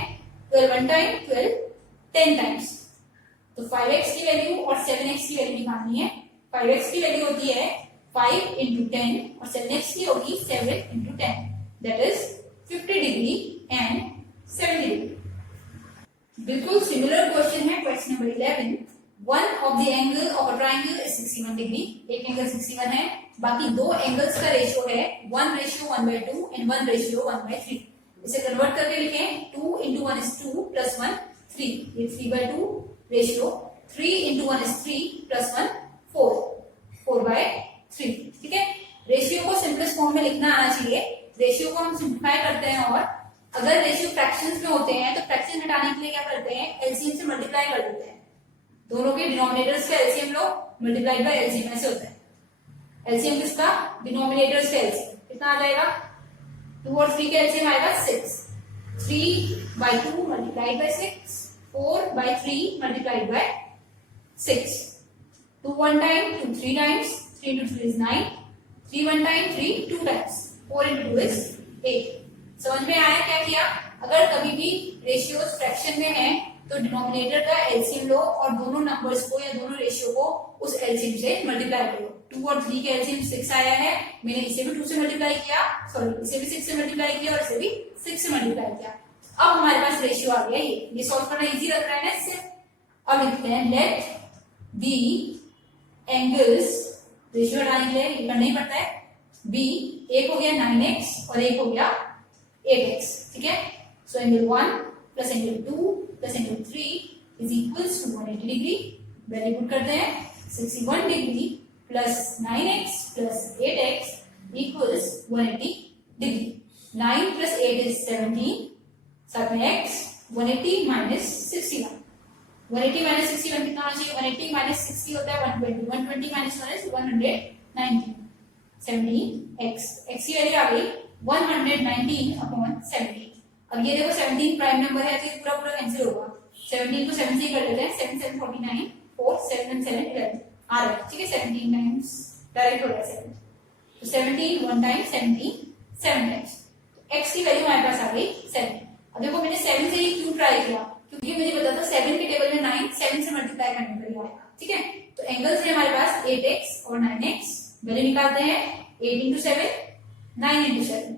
12 1 टाइम 12 10 टाइम्स. तो 5x की वैल्यू और 7x की वैल्यू निकालनी है. 5x की वैल्यू होती है 5 into 10 और 7x की होगी 7 into 10 that is 50 degree and 70 degree. बिल्कुल सिमिलर क्वेश्चन है question number 11. One of the angle of a triangle is 61 degree. एक एंगल 61 है बाकी दो एंगल्स का रेशियो है 1:1/2 एंड 1:1/3. इसे कन्वर्ट करके लिखें 2 into 1 is 2 plus 1 3. ये 3/2 रेशियो 3 into 1 is 3 plus 1 4 4/3. ठीक है रेशियो को सिंपलेस्ट फॉर्म में लिखना आना चाहिए. रेशियो को हम सिंप्लीफाई करते हैं और अगर रेशियो फ्रैक्शंस में होते हैं तो फ्रैक्शन हटाने के लिए क्या करते हैं एलसीएम से मल्टीप्लाई कर देते हैं. दोनों के डिनोमिनेटर्स का LCM low multiply by LCM ऐसे होता है. एलसीएम किसका डिनोमिनेटर्स का एलसीएम कितना आ जाएगा 2 और 3 का एलसीएम आएगा 6. 3/2 multiplied by 6 4/3 multiplied by 6. 2 1 time 2 3 times 3 into 3 is 9. 3 1 time 3 2 times. 4 into 2 is 8. समझ में आया क्या किया. अगर कभी भी रेशियोज फ्रैक्शन में है तो डिनोमिनेटर का एलसीएम लो और दोनों नंबर्स को या दोनों रेशियो को उस एलसीएम से मल्टीप्लाई करो. 2 और 3 के एलसीएम 6 आया है. मैंने इसे भी 2 से मल्टीप्लाई किया सॉरी इसे भी 6 से मल्टीप्लाई किया और इसे भी 6 से मल्टीप्लाई किया. अब हमारे पास रेशियो आ गया. ये सॉल्व करना इजी लग रहा है ना इससे. अब लिखते हैं लेट दी एंगल्स रेशियो हटाने के लिए करना ही पड़ता है. बी एक हो गया 9x और एक हो गया 8x. ठीक है so angle 1 plus angle 2 plus angle 3 is equals to 180 degree. Value put करते हैं 61 degree plus 9x plus 8x equals 180 degree. 9 plus 8 is 17 साथ में x 180 माइनस 61. 180 माइनस 61 कितना होना चाहिए 180 माइनस 60 होता है 120. 120 माइनस 1 इज 119. 17x x की वैल्यू आ गई 119 अपॉन 17. अब ये देखो 17 प्राइम नंबर है तो ये पूरा पूरा कैंसिल होगा. 17 को 7 से कर लेते हैं 7 7 49 4 7 7 11 आ रहा है. ठीक है 17 टाइम्स डायरेक्ट हो गया 7. तो 17 1 टाइम 17 7 टाइम्स. x की वैल्यू हमारे पास आ गई 7. अब देखो मैंने 7 से ही क्यों ट्राई किया क्योंकि मुझे पता था 7 के टेबल में 9 7 से मल्टीप्लाई करने के लिए आएगा. ठीक है तो एंगल्स है हमारे पास 8x और 9x. वैल्यू निकालते हैं 8 into 7 9 into 7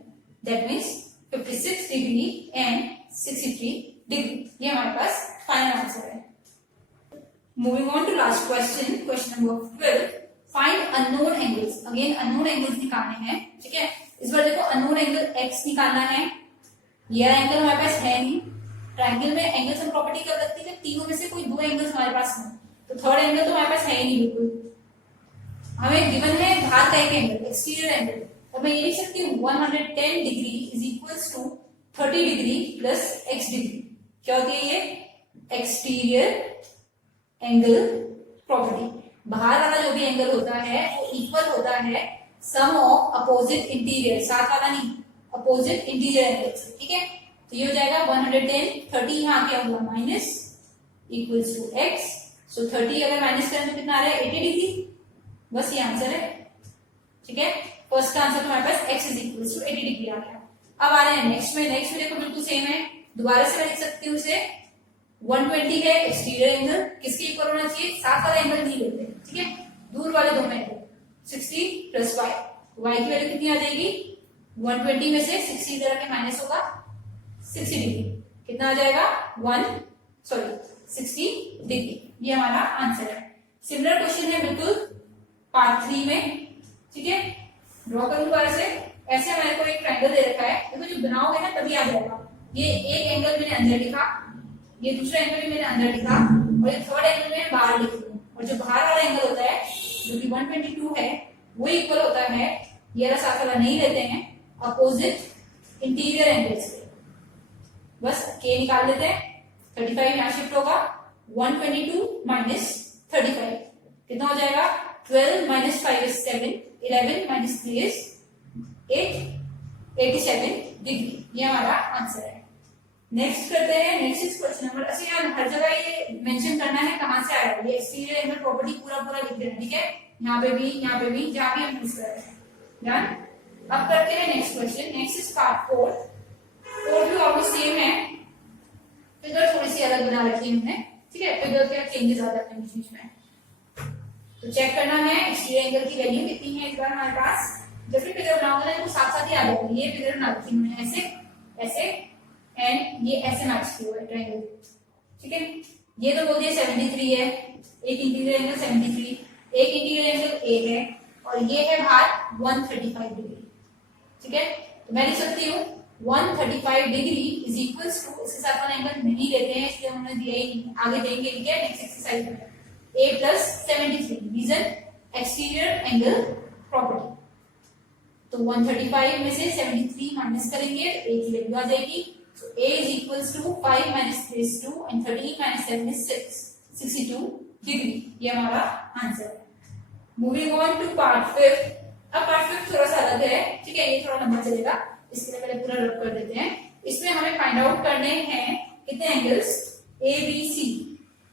that means 56 degree and 63 degree. ये हमारे पास फाइनल आंसर है. Moving on to last question question number 12. Find unknown angles, again unknown angles निकालने हैं, ठीक है। इस बार देखो अननोन एंगल x निकालना है, ये एंगल हमारे पास है नहीं। ट्रायंगल में एंगल सम प्रॉपर्टी कब लगती है, तीनों में से कोई दो एंगल्स हमारे पास हो, तो थर्ड एंगल तो हमारे पास है ही नहीं बिल्कुल। हमें गिवन है बाहर का एक एंगल, एक्सटीरियर एंगल, तो मैं ये लिख सकती हूँ 110 degree is equals to 30 degree plus x degree. क्या होती है ये, एक्सटीरियर एंगल प्रॉपर्टी। बाहर वाला जो भी एंगल होता है वो इक्वल होता है सम ऑफ अपोजिट इंटीरियर, साथ वाला नहीं, अपोजिट इंटीरियर एंगल, ठीक है। तो ये हो जाएगा 110, 30 यहाँ क्या हुआ माइनस इक्वल्स टू x, सो 30 अगर माइनस करें तो कितना आ रहा है 80 डिग्री, बस ये आंसर है, ठीक है। फर्स्ट का आंसर हमारे पास x is equals to 80 degree आ गया। अब आ रहे हैं नेक्स्ट में, नेक्स्ट में देखो बिल्कुल सेम है, दोबारा से मैं लिख सकती हूँ इसे 120 है एक्सटीरियर एंगल, किसके इक्वल होना चाहिए, साथ वाला एंगल नहीं लेते, ठीक है, दूर वाले दो में 60 प्लस y, y की वैल्यू कितनी आ जाएगी 120 में से 60 इधर आके माइनस होगा 60 डिग्री, कितना आ जाएगा 60 डिग्री, ये हमारा आंसर है। सिमिलर क्वेश्चन है बिल्कुल पार्ट 3 में, ठीक है। ड्रॉ करूं दोबारा से, ऐसे हमारे को एक ट्रायंगल दे रखा है, देखो जब बनाओगे ना तभी आ जाएगा। ये एक एंगल मैंने अंदर लिखा, ये दूसरा एंगल भी मैंने अंदर लिखा, और ये थर्ड एंगल मैंने बाहर लिख दिया, और जो बाहर वाला एंगल होता है जो कि 122 है वो इक्वल होता है, ये वाला साथ वाला नहीं लेते हैं, अपोजिट इंटीरियर एंगल से, बस k निकाल लेते हैं, 35 यहाँ शिफ्ट होगा, 122 माइनस 35 कितना हो जाएगा 12 minus 5 is 7, 11 minus 3 is 8, 87 degree, ये हमारा आंसर है। नेक्स्ट करते हैं, नेक्स्ट इज क्वेश्चन नंबर, अच्छा यार हर जगह ये मेंशन करना है कहां से आया है, ये एक्सटीरियर एंगल प्रॉपर्टी पूरा लिख देना, ठीक है, यहाँ पे भी जहां भी हम यूज कर रहे हैं, डन। अब करते हैं next question, next is part 4, और भी ऑलमोस्ट सेम है, फिगर थोड़ी सी अलग बना रखी है हमने, ठीक है, फिगर क्या चेंजेस आ जाते हैं बीच में, तो चेक करना है एक्सटीरियर एंगल की वैल्यू कितनी है इस बार हमारे पास। जब भी फिगर बनाओगे ना तो साथ साथ ही आ जाएगा, ये फिगर बना रखी है ऐसे ऐसे एंड ये ऐसे मैच किया हुआ है ट्रायंगल, ठीक है। ये तो बोल दिया 73 है, एक इंटीरियर एंगल 73, एक इंटीरियर एंगल ए है, और ये है बाहर 135 डिग्री, ठीक है। तो मैं लिख सकती हूँ 135 डिग्री इज इक्वल्स टू, इसके साथ वाला एंगल नहीं लेते हैं इसलिए हमने दिया ही नहीं, आगे देंगे, ठीक है। नेक्स्ट एक्सरसाइज में a plus 73, reason exterior angle property, तो 135 में से 73 माइनस करेंगे तो a की वैल्यू आ जाएगी, so a is equals to 5 minus 3 is 2 and 13 minus 7 is 6, 62 degree, ये हमारा आंसर है। मूविंग ऑन टू पार्ट 5, अब पार्ट 5 थोड़ा सा अलग है, ठीक है, ये थोड़ा लंबा चलेगा, इसके लिए पहले पूरा रब कर देते हैं। इसमें हमें फाइंड आउट करने हैं कितने angles, A B C,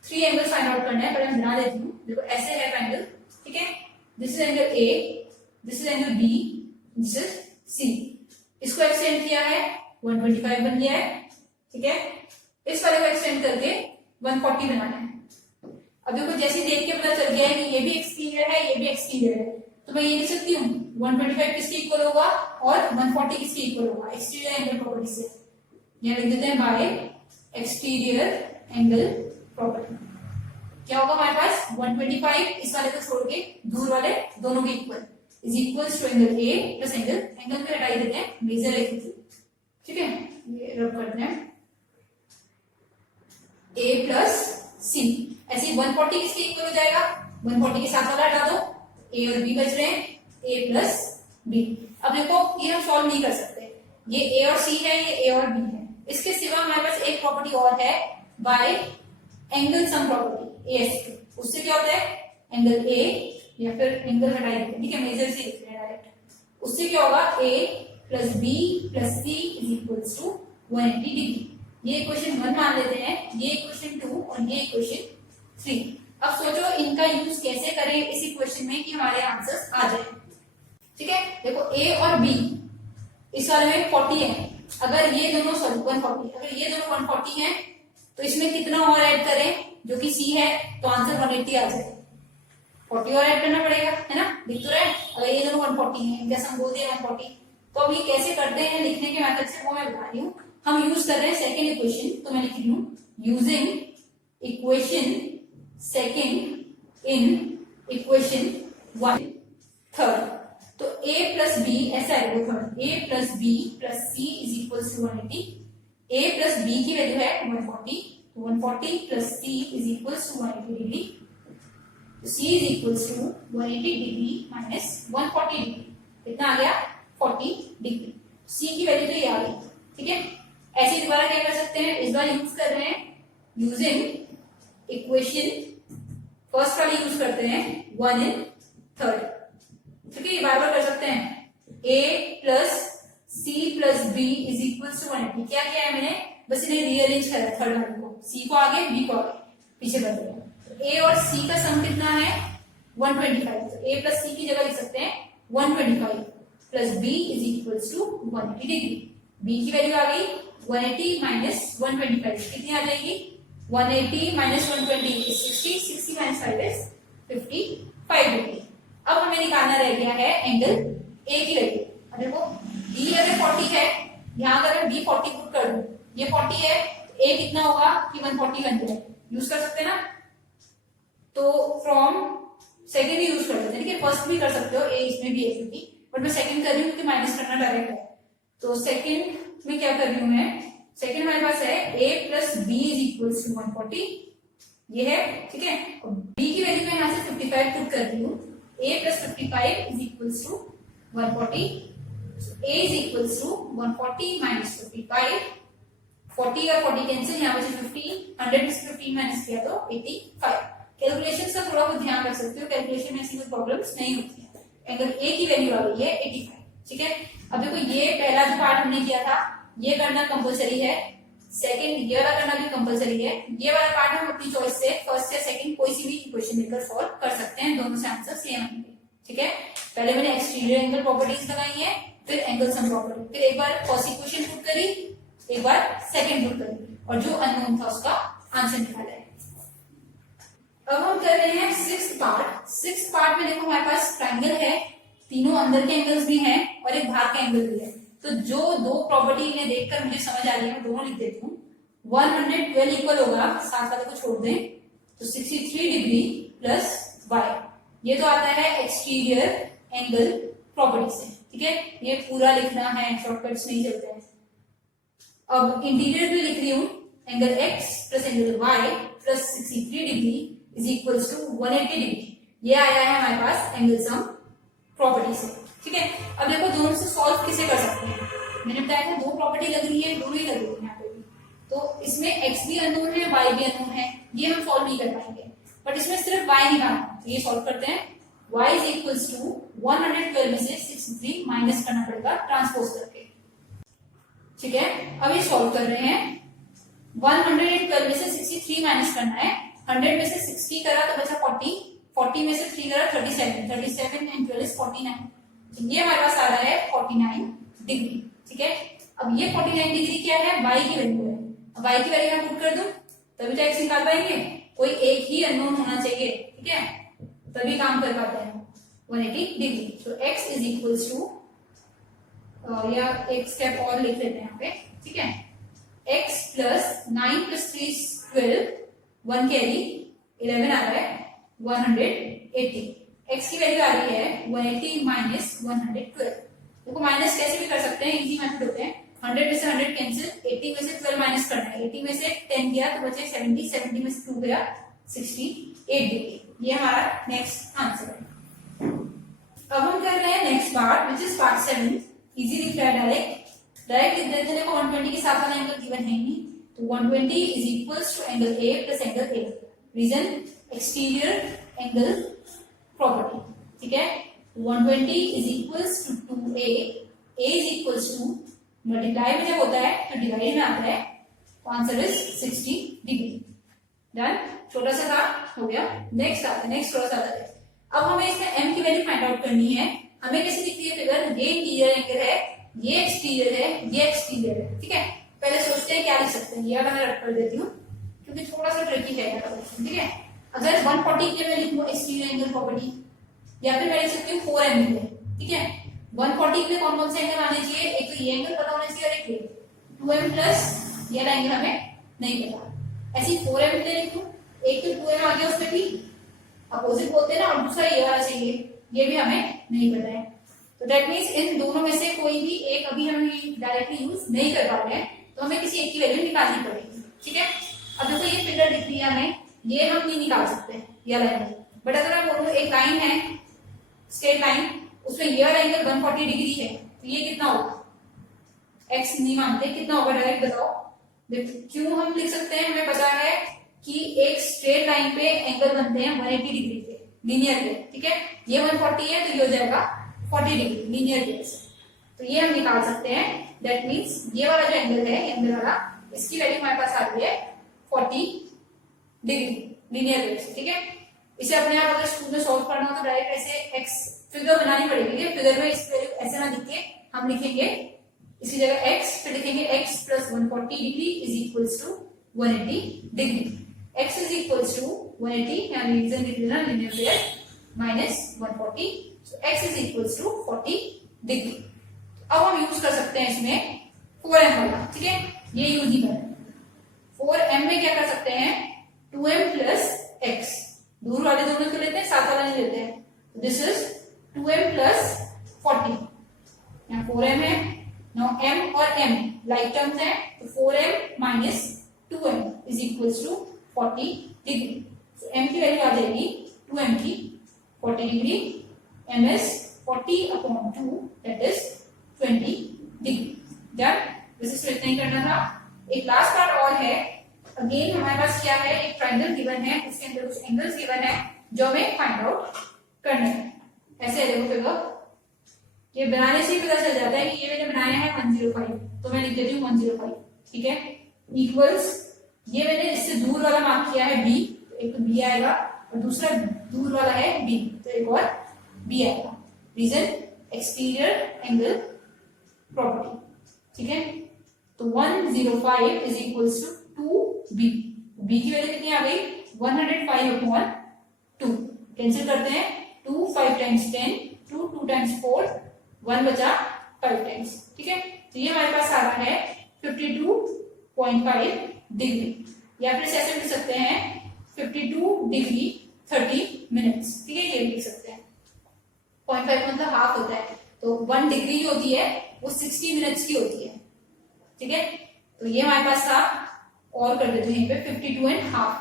3 angles find out करने हैं, पहले मैं बना देती हूँ, देखो ऐसे है ट्रायंगल, ठीक है, this is angle A, this is angle B, this is C, इसको एक्सटेंड किया है 125 बन गया है, ठीक है। इस वाले को एक्सटेंड करके 140 बनाना है। अब देखो जैसे देख के पता चल गया है कि ये भी एक्सटीरियर है, ये भी एक्सटीरियर है, तो मैं ये लिख सकती हूँ 125 किसके इक्वल होगा और 140 किसके इक्वल होगा, एक्सटीरियर एंगल प्रॉपर्टी से, यहाँ लिख देते हैं बाय एक्सटीरियर एंगल प्रॉपर्टी। क्या होगा हमारे पास 125 इस वाले को छोड़ के दूर वाले दोनों के equal is equals to angle A plus angle पे हटाई देते हैं, मेजर एक, ठीक है, ये रब करते हैं a प्लस सी, ऐसे 140 किसके इक्वल हो जाएगा, 140 के साथ वाला हटा दो, a और b बच रहे हैं, a प्लस b। अब देखो ये हम सॉल्व नहीं कर सकते, ये a और c है, ये a और b है, इसके सिवा हमारे पास एक प्रॉपर्टी और है bye angle sum property AS2, उससे क्या होता है एंगल a या फिर एंगल हटाई देते हैं, ठीक है, मेजर से लिखते हैं डायरेक्ट, उससे क्या होगा a plus B plus C is equals to 180 degree. ये इक्वेशन 1 मान लेते हैं, ये इक्वेशन 2 और ये इक्वेशन 3। अब सोचो इनका यूज कैसे करें इस इक्वेशन में कि हमारे आंसर्स आ जाए, ठीक है। देखो a और b इस वाले में 40 है, अगर ये दोनों 140, अगर ये दोनों 140 हैं तो इसमें कितना और ऐड करें जो कि c है, तो आंसर 180 आ जाए, 40 और ऐड करना पड़ेगा, है ना, दिख तो रहा है। अगर ये दोनों 140 है, जैसे हम बोल दिए 140, तो अभी कैसे करते हैं लिखने के मेथड से वो मैं बता रही हूँ। हम यूज कर रहे हैं सेकेंड इक्वेशन, तो मैं लिख रही हूँ using equation second in equation 1/3। तो a प्लस बी ऐसा है वो third, a plus B plus C is equal to 180। a plus B की वैल्यू है 140, तो 140 plus C is equal to 180 degree. तो c is equal to 180 degree minus 140 degree, कितना आ गया 40 डिग्री। c की वैल्यू तो ये आ गई, ठीक है। ऐसे दोबारा क्या कर सकते हैं, इस बार यूज कर रहे हैं यूजिंग इक्वेशन, फर्स्ट वाली यूज करते हैं 1/3, ठीक है। ये बार बार कर सकते हैं, a plus C plus B is equal to 180। क्या किया है मैंने, बस इन्हें रीअरेंज करा थर्ड वाले को, c को आगे b को आगे पीछे कर दिया। a और c का सम कितना है 125, तो a प्लस सी की जगह लिख सकते हैं 125 plus b is equal to 180 degree. b की वैल्यू आ गई 180 माइनस 125, कितनी आ जाएगी 180 minus 120 is 60, 60 minus 5 is 55 degree. अब हमें निकालना रह गया है एंगल ए की वैल्यू। अब देखो डी अगर 40 है, यहाँ अगर मैं डी 40 पुट कर दूं, ये 40 है, ए कितना होगा कि 140 का अंतर है, यूज कर सकते हैं ना। तो फ्रॉम सेकंड भी यूज कर सकते हैं, ठीक है। फर्स्ट भी कर सकते हो, ए इसमें भी है क्योंकि, बट मैं सेकंड कर रही हूँ क्योंकि माइनस करना डायरेक्ट है। तो सेकंड में क्या कर रही हूँ मैं, सेकंड हमारे पास है a plus B is equal to 140, ये है, ठीक है। b की वैल्यू मैं यहाँ से 55 पुट कर रही हूँ, a plus 55 is equal to 140, a is equal to 140 minus 55, 40 और 40 कैंसिल, यहाँ पे 50, 100 में से 15 माइनस किया तो 85। कैलकुलेशन का थोड़ा बहुत ध्यान रख सकते हो, कैलकुलेशन में ऐसी कोई प्रॉब्लम्स नहीं होती है। एंगल a की वैल्यू आ गई है 85, ठीक है। अब देखो ये पहला जो पार्ट हमने किया था ये करना कंपलसरी है, सेकंड ये वाला करना भी कंपलसरी है। ये वाला पार्ट हम अपनी चॉइस से फर्स्ट या सेकंड कोई सी भी इक्वेशन लेकर सॉल्व कर सकते हैं, दोनों से आंसर सेम आएंगे, ठीक है। पहले मैंने एक्सटीरियर एंगल प्रॉपर्टीज लगाई है, फिर एंगल सम प्रॉपर्टी, फिर एक बार फर्स्ट इक्वेशन पुट करी, एक बार सेकंड पुट करी और जो अननोन था उसका आंसर निकाला है। अब हम कर रहे हैं सिक्स्थ पार्ट। सिक्स्थ पार्ट में देखो हमारे पास ट्रायंगल है, तीनों अंदर के एंगल्स भी हैं और एक बाहर का एंगल भी है। तो जो दो प्रॉपर्टी इन्हें देखकर मुझे समझ आ रही है मैं दोनों लिख देती हूँ। 112 इक्वल होगा, साथ वाले को छोड़ दें तो 63 डिग्री प्लस y, ये तो आता है एक्सटीरियर एंगल प्रॉपर्टी से, ठीक है। ये पूरा लिखना है, शॉर्टकट्स नहीं चलते हैं। अब इंटीरियर भी लिख रही हूँ, angle x plus angle y plus 63 degree is equal to 180 degree, ये आया है हमारे पास एंगल सम प्रॉपर्टी से, ठीक है। अब देखो दोनों से सॉल्व कैसे कर सकते हैं, मैंने बताया था दो प्रॉपर्टी लग रही है, दोनों ही लग रही है यहाँ पे भी। तो इसमें x भी अननोन है, y भी अननोन है, ये हम सॉल्व नहीं कर पाएंगे, बट इसमें सिर्फ y निकालना है, तो ये सॉल्व करते हैं। y इज इक्वल टू 112 में से 63 माइनस करना पड़ेगा ट्रांसपोज करके, ठीक है। अब ये सॉल्व कर रहे हैं, 112 में से 63 माइनस करना है, 100 में से 60 करा तो बचा 40, 40 में से 3 करा 37, 37 एंड 12 इज 49, ये हमारे पास आ रहा है 49 डिग्री, ठीक है। अब ये 49 डिग्री क्या है, y की वैल्यू है। अब y की वैल्यू मैं पुट कर दूं तभी तो x निकाल पाएंगे, कोई एक ही अननोन होना चाहिए, ठीक है, तभी काम कर पाते हैं 180 डिग्री। तो x इज इक्वल टू, या एक स्टेप और लिख लेते हैं यहाँ पे, ठीक है। x प्लस 9 प्लस 3 12, 1 कैरी 11 आ रहा है 180, x की वैल्यू आ रही है 180 माइनस 112। देखो माइनस कैसे भी कर सकते हैं, इजी मेथड होते हैं। 100 में से 100 कैंसिल, 80 में से 12 माइनस करना है, 80 में से 10 गया तो बचे 70, 70 में से 2 गया 68 डिग्री, ये हमारा नेक्स्ट आंसर है। अब हम कर रहे हैं next part which is part 7। Easy दिख रहा है, डायरेक्ट लिख देते हैं। देखो 120 के साथ वाला एंगल गिवन है नहीं, तो 120 is equals to angle A plus angle A, reason exterior angle property, ठीक है। 120 is equals to 2a, a is equals to, multiply में जब होता है तो डिवाइड में आता है, तो आंसर इज 60 डिग्री। डन, छोटा सा था, हो गया। नेक्स्ट आता है, नेक्स्ट थोड़ा सा आता है। अब हमें इसमें m की वैल्यू फाइंड आउट करनी है। हमें कैसे दिखती है फिगर, ये इंटीरियर एंगल है, ये एक्सटीरियर है, ये एक्सटीरियर है, ठीक है। पहले सोचते हैं क्या लिख सकते हैं, ये मैं रख कर देती हूँ क्योंकि थोड़ा सा ट्रिकी है, ठीक है। अगर 140 के मैं लिखूँ एक्सटीरियर एंगल प्रॉपर्टी, या फिर मैं लिख सकती हूँ 4m के लिए, ठीक है। 140 के लिए कौन कौन से एंगल आने चाहिए, एक तो ये एंगल पता होना चाहिए और एक ये 2m प्लस ये एंगल हमें नहीं पता। ऐसी 4m के लिए लिखूं, एक तो 2m आ गया उसमें भी अपोजिट बोलते हैं ना, और दूसरा ये वाला चाहिए ये भी हमें नहीं पता है। तो दैट मीन्स इन दोनों में से कोई भी एक अभी हम डायरेक्टली यूज नहीं कर पा रहे हैं, तो हमें किसी एक की वैल्यू निकालनी पड़ेगी। ठीक है, अब देखो ये फिगर दिख रही है हमें, ये हम नहीं निकाल सकते ये वाला एंगल, बट अगर मैं बोलूँ एक लाइन है स्ट्रेट लाइन, उसमें ये वाला एंगल 140 डिग्री है, तो ये कितना होगा, एक्स नहीं मानते, कितना होगा डायरेक्ट बताओ। क्यों हम लिख सकते हैं, हमें पता है कि एक स्ट्रेट लाइन पे एंगल बनते हैं 180 डिग्री पे, लीनियर पे। ठीक है, ये 140 है तो ये हो जाएगा 40 डिग्री लीनियर पे से, तो ये हम निकाल सकते हैं। दैट मीन्स ये वाला जो एंगल है, एंगल वाला, इसकी वैल्यू हमारे पास आ रही है 40 डिग्री लीनियर पे से। ठीक है, इसे अपने आप अगर स्कूल में सॉल्व करना हो तो डायरेक्ट ऐसे एक्स फिगर बनानी पड़ेगी। फिगर में इस वैल्यू ऐसे ना लिख के हम लिखेंगे इसकी जगह x, फिर लिखेंगे x plus 140 degree is equals to 180 degree. x is equals to 180, यहाँ रीजन लिख लेना linear pair, minus 140, so x is equals to 40 degree. अब हम यूज कर सकते हैं इसमें 4m वाला। ठीक है, ये यूज ही करें। 4m में क्या कर सकते हैं, 2m प्लस x, दूर वाले दोनों को लेते हैं, साथ वाला नहीं लेते हैं। दिस इज 2m प्लस 40, यहाँ 4m है। Now m और m like terms है, तो 4m minus 2m is equals to 40 degree. So m की वैल्यू आ जाएगी 2m की 40 degree, m is 40 upon 2 that is 20 degree. जब वैसे इतना ही करना था। एक लास्ट पार्ट और है, अगेन हमारे पास क्या है, एक ट्रायंगल गिवन है, उसके अंदर कुछ एंगल्स गिवन है जो हमें फाइंड आउट करना है। ऐसे देखो फिगर, ये बनाने से ही पता चल जाता है कि ये मैंने बनाया है 105, तो मैं लिख देती हूँ 105। ठीक है, इक्वल्स, ये मैंने इससे दूर वाला मार्क किया है b, तो एक तो b आएगा, और दूसरा दूर वाला है b, तो एक और b आएगा। Reason exterior angle property. ठीक है, तो 105 is equals to 2b, b की वैल्यू कितनी आ गई, 105 अपॉन 2, कैंसिल करते हैं, 2 5 टाइम्स 10, 2 2 टाइम्स 4, 1 बचा 5 टाइम्स। ठीक है, तो ये हमारे पास आ रहा है 52.5 डिग्री, या फिर ऐसे लिख सकते हैं 52 डिग्री 30 मिनट्स। ठीक है, ये लिख सकते हैं, 0.5 मतलब हाफ होता है, तो 1 डिग्री जो होती है वो 60 मिनट्स की होती है। ठीक है, तो ये हमारे पास था, और कर देते हैं यहाँ पे 52 and half,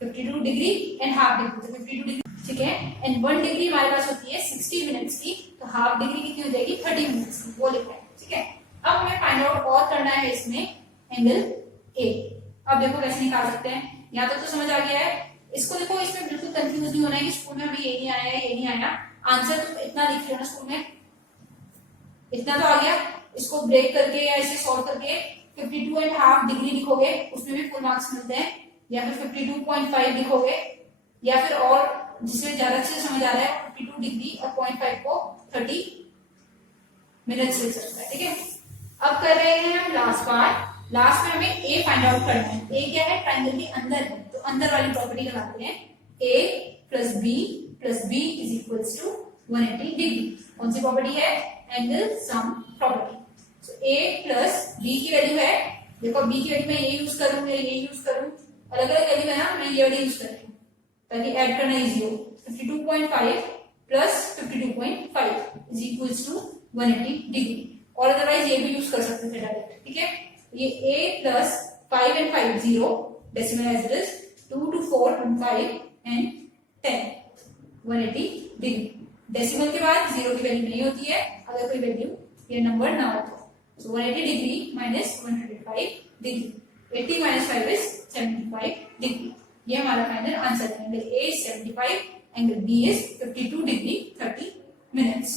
52 degree and half degree, तो 52 डिग्री। ठीक है, एंड 1 डिग्री हमारे पास होती है 60 मिनट्स की, तो हाफ डिग्री कितनी हो जाएगी, 30 मिनट्स की, वो लिखा है। ठीक है, अब हमें फाइंड आउट और करना है इसमें एंगल ए। अब देखो कैसे निकाल सकते हैं, यहाँ तक तो समझ आ गया है। इसको देखो, इसमें बिल्कुल कंफ्यूज नहीं होना है कि स्कूल में हमें ये नहीं आया, ये नहीं आया, आंसर तो इतना लिख रहे हो ना स्कूल में, इतना तो आ गया। इसको ब्रेक करके या इसे सॉल्व करके 52 एंड हाफ डिग्री लिखोगे, उसमें भी फुल मार्क्स मिलते हैं, या फिर 52.5 लिखोगे, या फिर और जिसमें ज्यादा अच्छे से समझ आ रहा है 52 डिग्री और 0.5 को 30 मिनट्स लिख सकता है। ठीक है, अब कर रहे हैं हम लास्ट पार्ट। लास्ट में हमें ए फाइंड आउट करना है। ए क्या है, ट्रायंगल के अंदर है, तो अंदर वाली प्रॉपर्टी लगाते हैं, A plus B is equals to 180 degree. कौन सी प्रॉपर्टी है, एंगल सम प्रॉपर्टी। तो ए प्लस बी की वैल्यू है, देखो बी की वैल्यू मैं ये यूज करूं या ये यूज करूं, अलग अलग वैल्यू है ना, मैं ये वाली यूज कर रही हूँ ताकि ऐड करना इजी हो। 52.5 plus 52.5 is equals to 180 degree, और अदरवाइज ये भी यूज कर सकते थे डायरेक्ट। ठीक है, ये a plus 5 and 5 0 decimal as it is 2 to 4 and 5 and 10 180 degree. Decimal के बाद 0 की वैल्यू नहीं होती है अगर कोई वैल्यू ये नंबर ना हो तो। So 180 degree minus 105 degree, 80 minus 5 is 75 degree. ये हमारा फाइनल आंसर है। Angle A is 75, angle B is 52 degree 30 minutes.